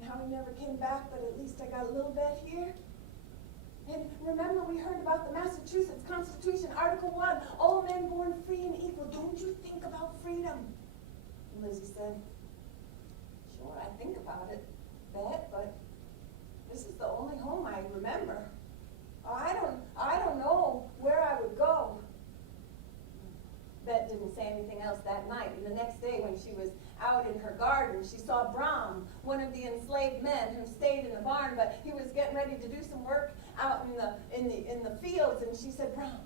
Now he never came back, but at least I got a little bit here. And remember we heard about the Massachusetts Constitution, Article 1, all men born free and equal. Don't you think about freedom? And Lizzie said, sure, I think about it, Bet, but this is the only home I remember. I don't know where I would go. Bet didn't say anything else that night, and the next day when she was out in her garden, she saw Brom, one of the enslaved men who stayed in the barn, but he was getting ready to do some work out in the fields, and she said, Brom,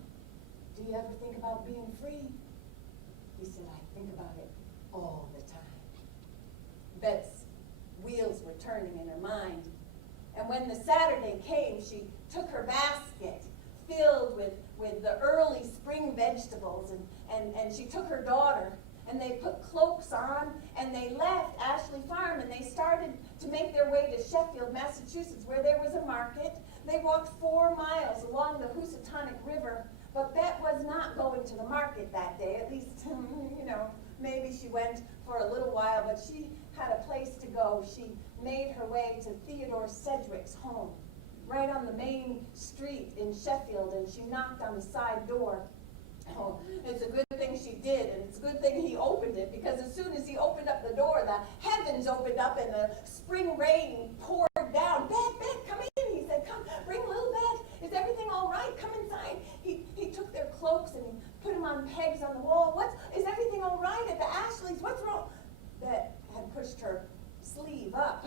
do you ever think about being free? He said, I think about it all the time. Bet's wheels were turning in her mind. And when the Saturday came, she took her basket filled with the early spring vegetables, and she took her daughter, and they put cloaks on, and they left Ashley Farm, and they started to make their way to Sheffield, Massachusetts, where there was a market. They walked 4 miles along the Housatonic River, but Bet was not going to the market that day, at least, maybe she went for a little while, but she had a place to go. She made her way to Theodore Sedgwick's home, right on the main street in Sheffield, and she knocked on the side door. Oh, it's a good thing she did, and it's a good thing he opened it, because as soon as he opened up the door, the heavens opened up and the spring rain poured down. Bet, come in, he said, come, bring little Bet. Is everything all right? Come inside. He took their cloaks and he put them on pegs on the wall. Is everything all right at the Ashleys? What's wrong? Bet had pushed her sleeve up,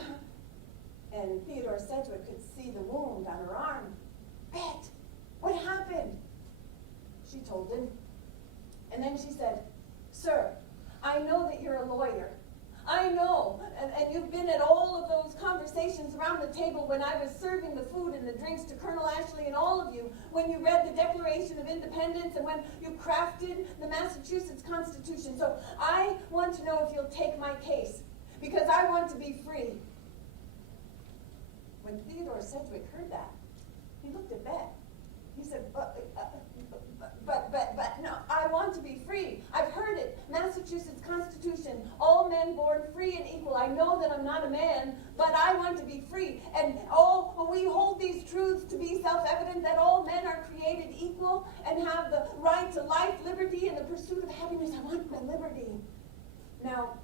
and Theodore Sedgwick could see the wound on her arm. Bet, what happened? She told him. And then she said, Sir, I know that you're a lawyer. I know, and you've been at all of those conversations around the table when I was serving the food and the drinks to Colonel Ashley and all of you, when you read the Declaration of Independence and when you crafted the Massachusetts Constitution. So I want to know if you'll take my case, because I want to be free. When Theodore Sedgwick heard that, he looked at Bet. He said, but no, I want to be free. I've heard it. Massachusetts Constitution, all men born free and equal. I know that I'm not a man, but I want to be free. And we hold these truths to be self-evident, that all men are created equal and have the right to life, liberty, and the pursuit of happiness. I want my liberty. Now,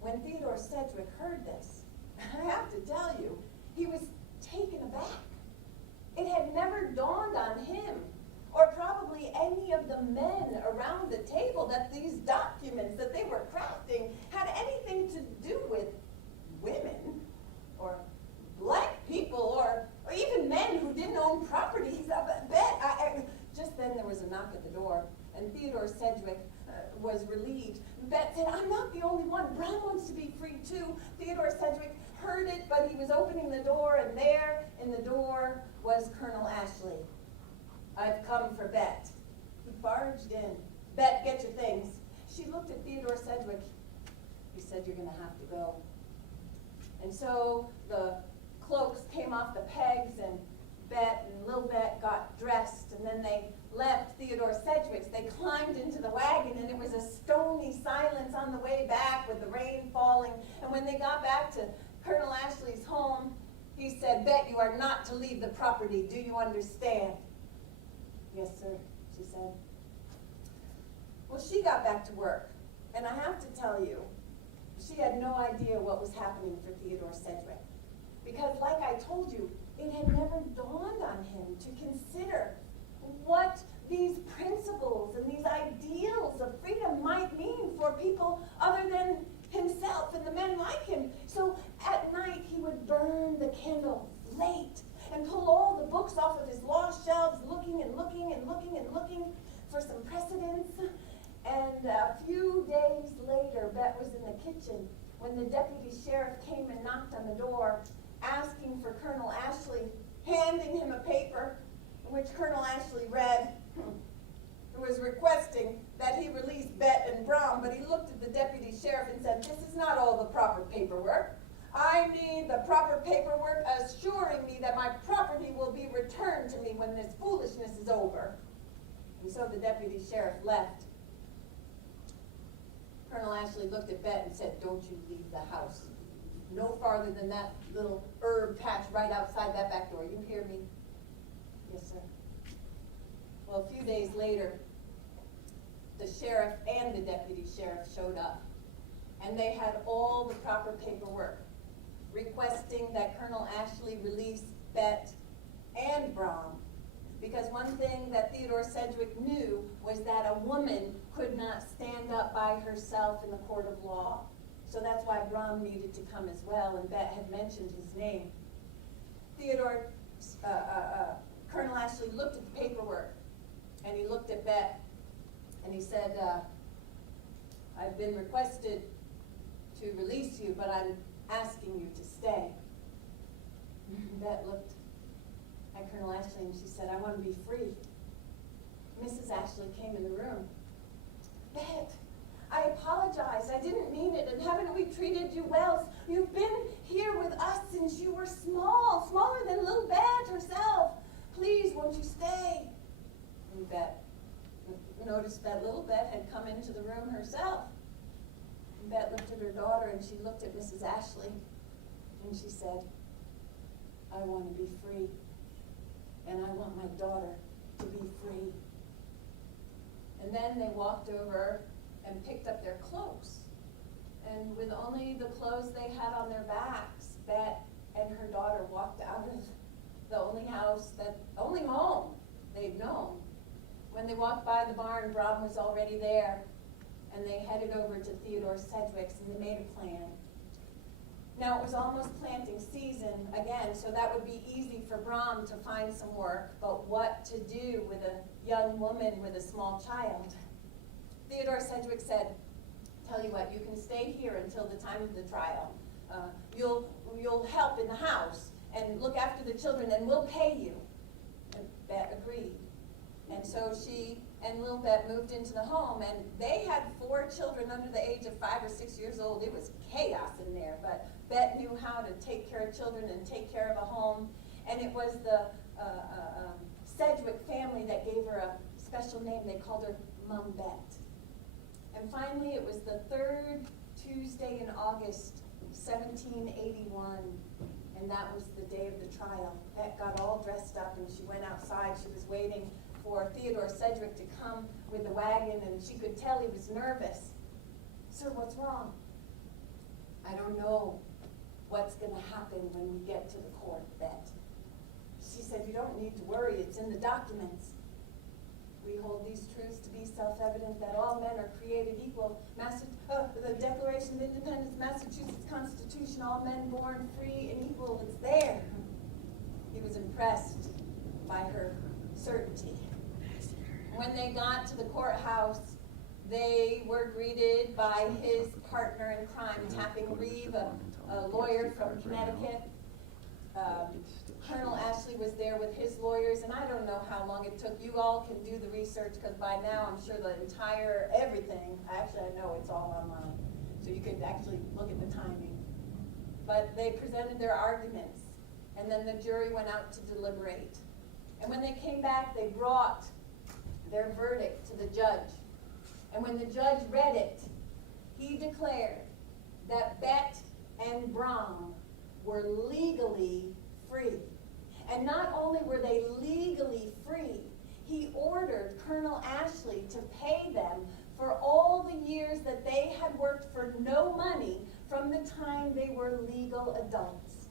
when Theodore Sedgwick heard this, I have to tell you, he was taken aback. It had never dawned on him, or probably any of the men around the table, that these documents that they were crafting had anything to do with women, or black people, or even men who didn't own properties. Just then there was a knock at the door, and Theodore Sedgwick was relieved. Bet said, I'm not the only one. Brown wants to be free too. Theodore Sedgwick heard it, but he was opening the door, and there in the door was Colonel Ashley. I've come for Bet. He barged in. Bet, get your things. She looked at Theodore Sedgwick. He said, you're going to have to go. And so the cloaks came off the pegs, and Bet and Lil Bet got dressed, and then they left Theodore Sedgwick's. They climbed into the wagon, and it was a stony silence on the way back with the rain falling. And when they got back to Colonel Ashley's home, he said, Bet, you are not to leave the property. Do you understand? Yes, sir, she said. Well, she got back to work, and I have to tell you, she had no idea what was happening for Theodore Sedgwick. Because like I told you, it had never dawned on him to consider what these principles and these ideals of freedom might mean for people other than himself and the men like him. So at night he would burn the candle late and pull all the books off of his law shelves, looking and looking and looking and looking for some precedents. And a few days later, Bet was in the kitchen when the deputy sheriff came and knocked on the door, asking for Colonel Ashley, handing him a paper in which Colonel Ashley read, who was requesting that he release Bet and Brown, but he looked at the deputy sheriff and said, this is not all the proper paperwork. I need the proper paperwork assuring me that my property will be returned to me when this foolishness is over. And so the deputy sheriff left. Colonel Ashley looked at Bet and said, don't you leave the house. No farther than that little herb patch right outside that back door. You hear me? Yes, sir. Well, a few days later, the sheriff and the deputy sheriff showed up. And they had all the proper paperwork requesting that Colonel Ashley release Bet and Brom. Because one thing that Theodore Sedgwick knew was that a woman could not stand up by herself in the court of law. So that's why Brom needed to come as well, and Bet had mentioned his name. Colonel Ashley looked at the paperwork, and he looked at Bet, and he said, I've been requested to release you, but I'm asking you to stay. Bet looked at Colonel Ashley and she said, I want to be free. Mrs. Ashley came in the room. Bet, I apologize. I didn't mean it, and haven't we treated you well? You've been here with us since you were small, smaller than little Bet herself. Please, won't you stay? And Bet noticed that little Bet had come into the room herself. And Bet looked at her daughter and she looked at Mrs. Ashley and she said, I want to be free. And I want my daughter to be free. And then they walked over and picked up their cloaks. And with only the clothes they had on their backs, Bet and her daughter walked out of the only home they'd known. When they walked by the barn, Brom was already there. And they headed over to Theodore Sedgwick's and they made a plan. Now, it was almost planting season again, so that would be easy for Brom to find some work, but what to do with a young woman with a small child? Theodore Sedgwick said, tell you what, you can stay here until the time of the trial. You'll help in the house and look after the children and we'll pay you. And Bet agreed. And so she and little Bet moved into the home, and they had 4 children under the age of 5 or 6 years old. It was chaos in there, but Bet knew how to take care of children and take care of a home. And it was the Sedgwick family that gave her a special name. They called her Mum Bet. And finally, it was the 3rd Tuesday in August, 1781, and that was the day of the trial. Bet got all dressed up and she went outside. She was waiting for Theodore Sedgwick to come with the wagon, and she could tell he was nervous. Sir, what's wrong? I don't know what's going to happen when we get to the court, Bet. She said, you don't need to worry, it's in the documents. We hold these truths to be self-evident that all men are created equal. The Declaration of Independence, Massachusetts Constitution, all men born free and equal, it's there. He was impressed by her certainty. When they got to the courthouse, they were greeted by his partner in crime, Tapping Reeve, a lawyer from Connecticut. Colonel Ashley was there with his lawyers, and I don't know how long it took. You all can do the research, because by now I'm sure the entire everything, actually I know it's all online, so you could actually look at the timing. But they presented their arguments, and then the jury went out to deliberate. And when they came back, they brought their verdict to the judge. And when the judge read it, he declared that Bet and Brom were legally free. And not only were they legally free, he ordered Colonel Ashley to pay them for all the years that they had worked for no money from the time they were legal adults.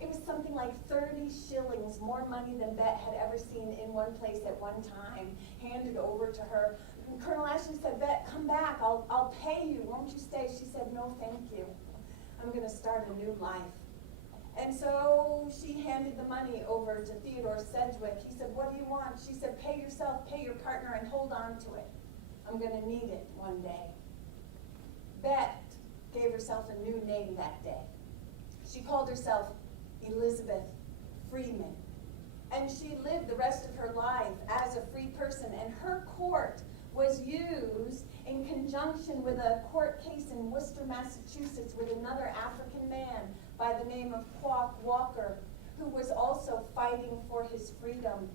It was something like 30 shillings, more money than Bet had ever seen in one place at one time, handed over to her. And Colonel Ashley said, Bet, come back, I'll pay you, won't you stay? She said, no, thank you. I'm going to start a new life. And so she handed the money over to Theodore Sedgwick. He said, what do you want? She said, pay yourself, pay your partner, and hold on to it. I'm going to need it one day. Bet gave herself a new name that day. She called herself Elizabeth Freeman. And she lived the rest of her life as a free person, and her court was used in conjunction with a court case in Worcester, Massachusetts with another African man by the name of Quock Walker, who was also fighting for his freedom.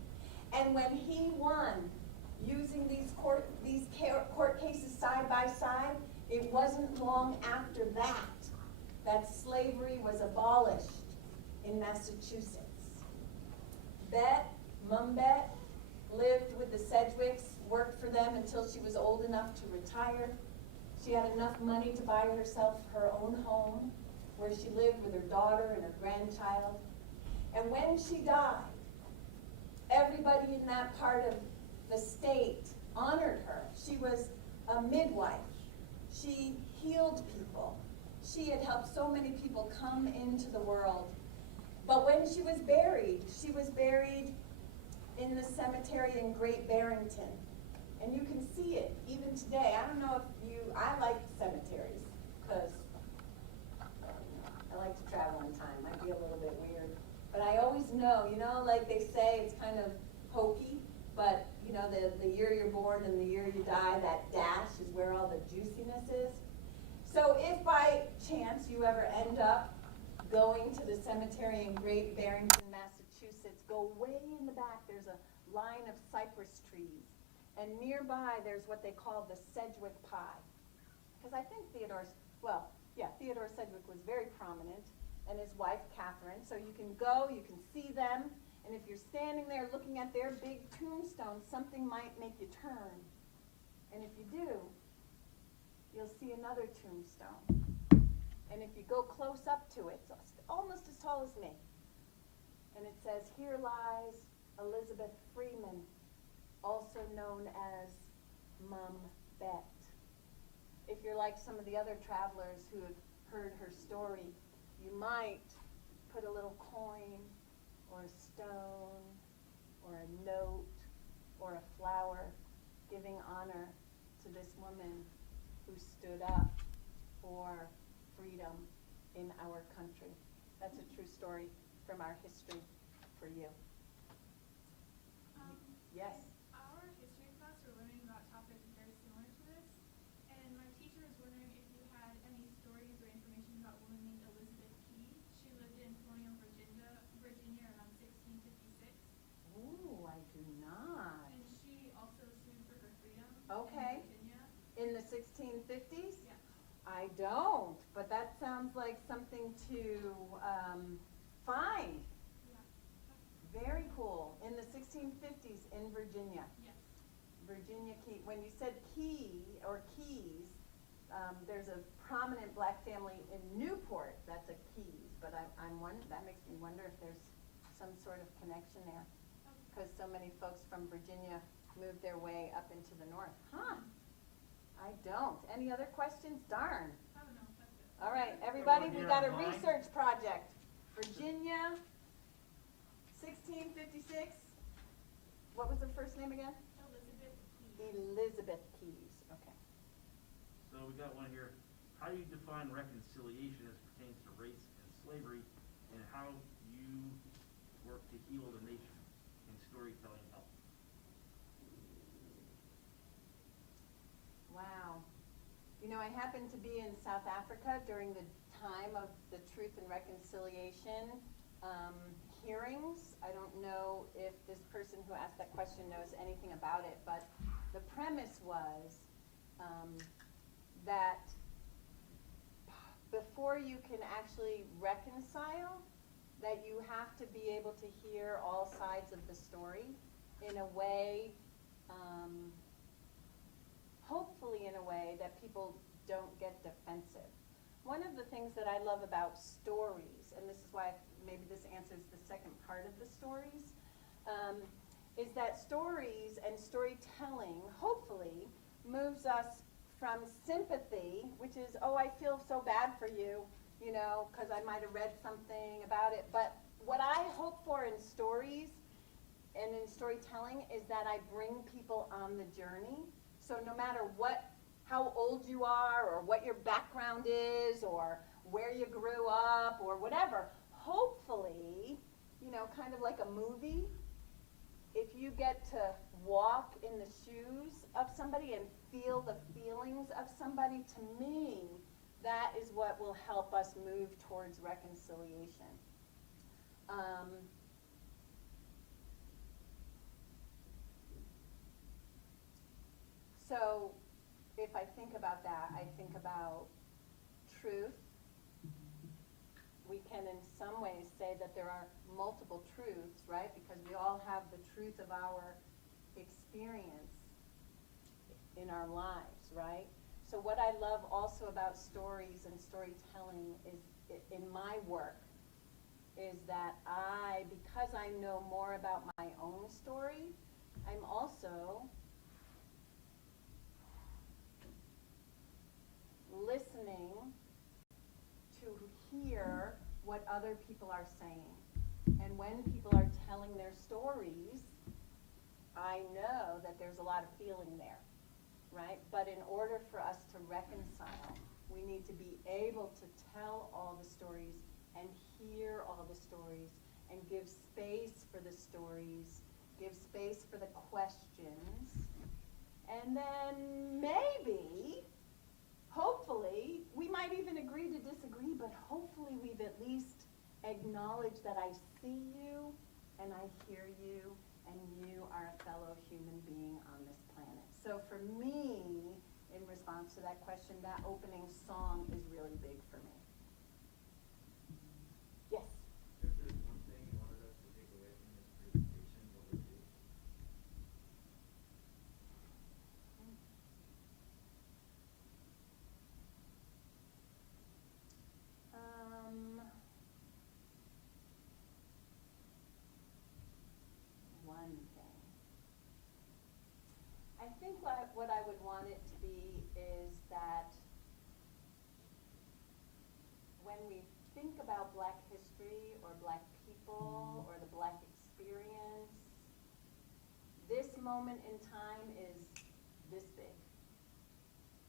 And when he won, using these court cases side by side, it wasn't long after that slavery was abolished in Massachusetts. Mum Bet, lived with the Sedgwicks, worked for them until she was old enough to retire. She had enough money to buy herself her own home, where she lived with her daughter and her grandchild. And when she died, everybody in that part of the state honored her. She was a midwife. She healed people. She had helped so many people come into the world. But when she was buried in the cemetery in Great Barrington. And you can see it even today. I don't know if I like cemeteries, because I like to travel in time. Might be a little bit weird. But I always know, like they say, it's kind of hokey, but the year you're born and the year you die, that dash is where all the juiciness is. So if by chance you ever end up going to the cemetery in Great Barrington, Massachusetts, go way in the back, there's a line of cypress trees. And nearby, there's what they call the Sedgwick pie. Because I think Theodore Sedgwick was very prominent, and his wife, Catherine. So you can go, you can see them, and if you're standing there looking at their big tombstone, something might make you turn. And if you do, you'll see another tombstone. And if you go close up to it, it's almost as tall as me. And it says, "Here lies Elizabeth Freeman, also known as Mum Bet." If you're like some of the other travelers who have heard her story, you might put a little coin or a stone or a note or a flower giving honor to this woman who stood up for freedom in our country. That's a true story from our history for you. Yes? Our history class, we're learning about topics very similar to this, and my teacher was wondering if you had any stories or information about a woman named Elizabeth Key. She lived in colonial Virginia around 1656. Ooh, I do not. And she also sued for her freedom Okay. in Virginia. In the 1650s? Yes. I don't, but that sounds like something to find. Yeah. Very cool. In the 1650s in Virginia. Yes. Virginia Key. When you said key or keys, there's a prominent black family in Newport that's a Keys, but that makes me wonder if there's some sort of connection there, because so many folks from Virginia moved their way up into the north. Huh? I don't. Any other questions? Darn. Oh, no, that's it. All right, everybody, we got a Online. research project. Virginia, 1656. What was the first name again? Elizabeth Key. Elizabeth Keys. Okay. So we got one here. How do you define reconciliation as pertains to race and slavery, and how you work to heal the nation in storytelling help? Wow. I happened to be in South Africa during the time of the Truth and Reconciliation hearings. I don't know if this person who asked that question knows anything about it, but the premise was that before you can actually reconcile, that you have to be able to hear all sides of the story in a way, hopefully in a way that people don't get defensive. One of the things that I love about stories, and this is why maybe this answers the second part of the stories, is that stories and storytelling hopefully moves us from sympathy, which is, oh, I feel so bad for you, because I might have read something about it. But what I hope for in stories and in storytelling is that I bring people on the journey. So no matter how old you are, or what your background is, or where you grew up, or whatever, hopefully, kind of like a movie, if you get to walk in the shoes of somebody and feel the feelings of somebody, to me, that is what will help us move towards reconciliation. So if I think about that, I think about truth. We can in some ways say that there are multiple truths, right? Because we all have the truth of our experience in our lives, right? So what I love also about stories and storytelling is, in my work, is that because I know more about my own story, I'm also listening to hear what other people are saying. And when people are telling their stories, I know that there's a lot of feeling there, right? But in order for us to reconcile, we need to be able to tell all the stories and hear all the stories and give space for the stories, give space for the questions, and then maybe, hopefully, we might even agree to disagree, but hopefully we've at least acknowledged that I see you and I hear you and you are a fellow human being on this planet. So for me, in response to that question, that opening song is really big for me. Yes? If there's one thing you wanted us to take away from this presentation, what would it be? One thing. I think what I would want it to be is that when we think about Black history or Black people or the Black experience, this moment in time is this big.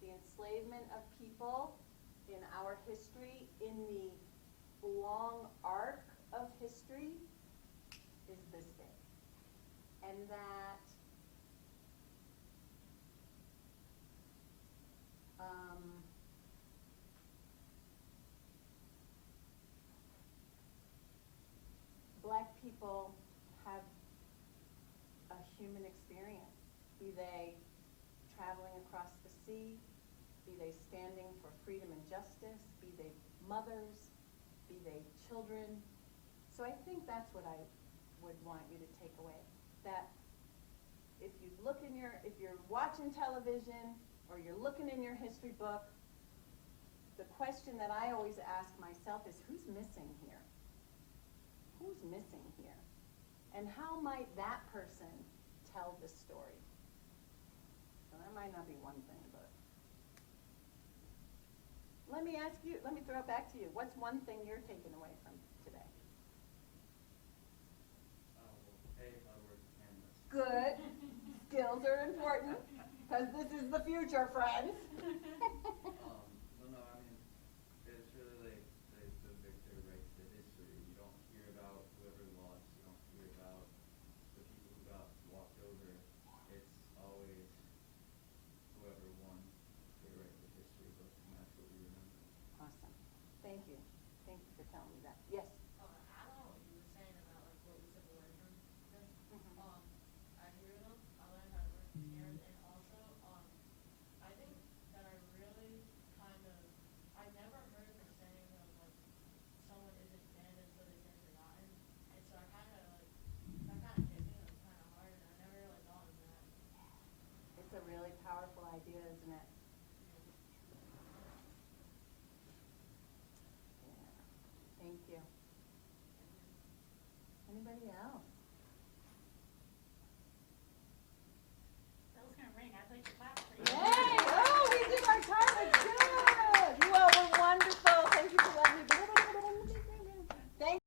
The enslavement of people in our history, in the long arc of history, is this big. And that Black people have a human experience, be they traveling across the sea, be they standing for freedom and justice, be they mothers, be they children. So I think that's what I would want you to take away. That if you're watching television or you're looking in your history book, the question that I always ask myself is, who's missing here? Who's missing here? And how might that person tell the story? So that might not be one thing, but let me throw it back to you. What's one thing you're taking away from today? Well, I work canvas. Good. Skills are important, because this is the future, friends. Well, no, I mean, it's really like the victor writes the history. You don't hear about whoever lost. You don't hear about the people who got walked over. It's always whoever won. They write the history book, and that's what we remember. Awesome. Thank you. Thank you for telling me that. Yes? I don't know what you were saying about like what we took away from this. I hear them, I learned how to work with cameras, and also, I think that I really kind of, I never heard the saying of like, someone isn't dead until they've been forgotten, and so I kind of like, that kind of hit me like kind of hard, and I never really thought of that. It's a really powerful idea, isn't it?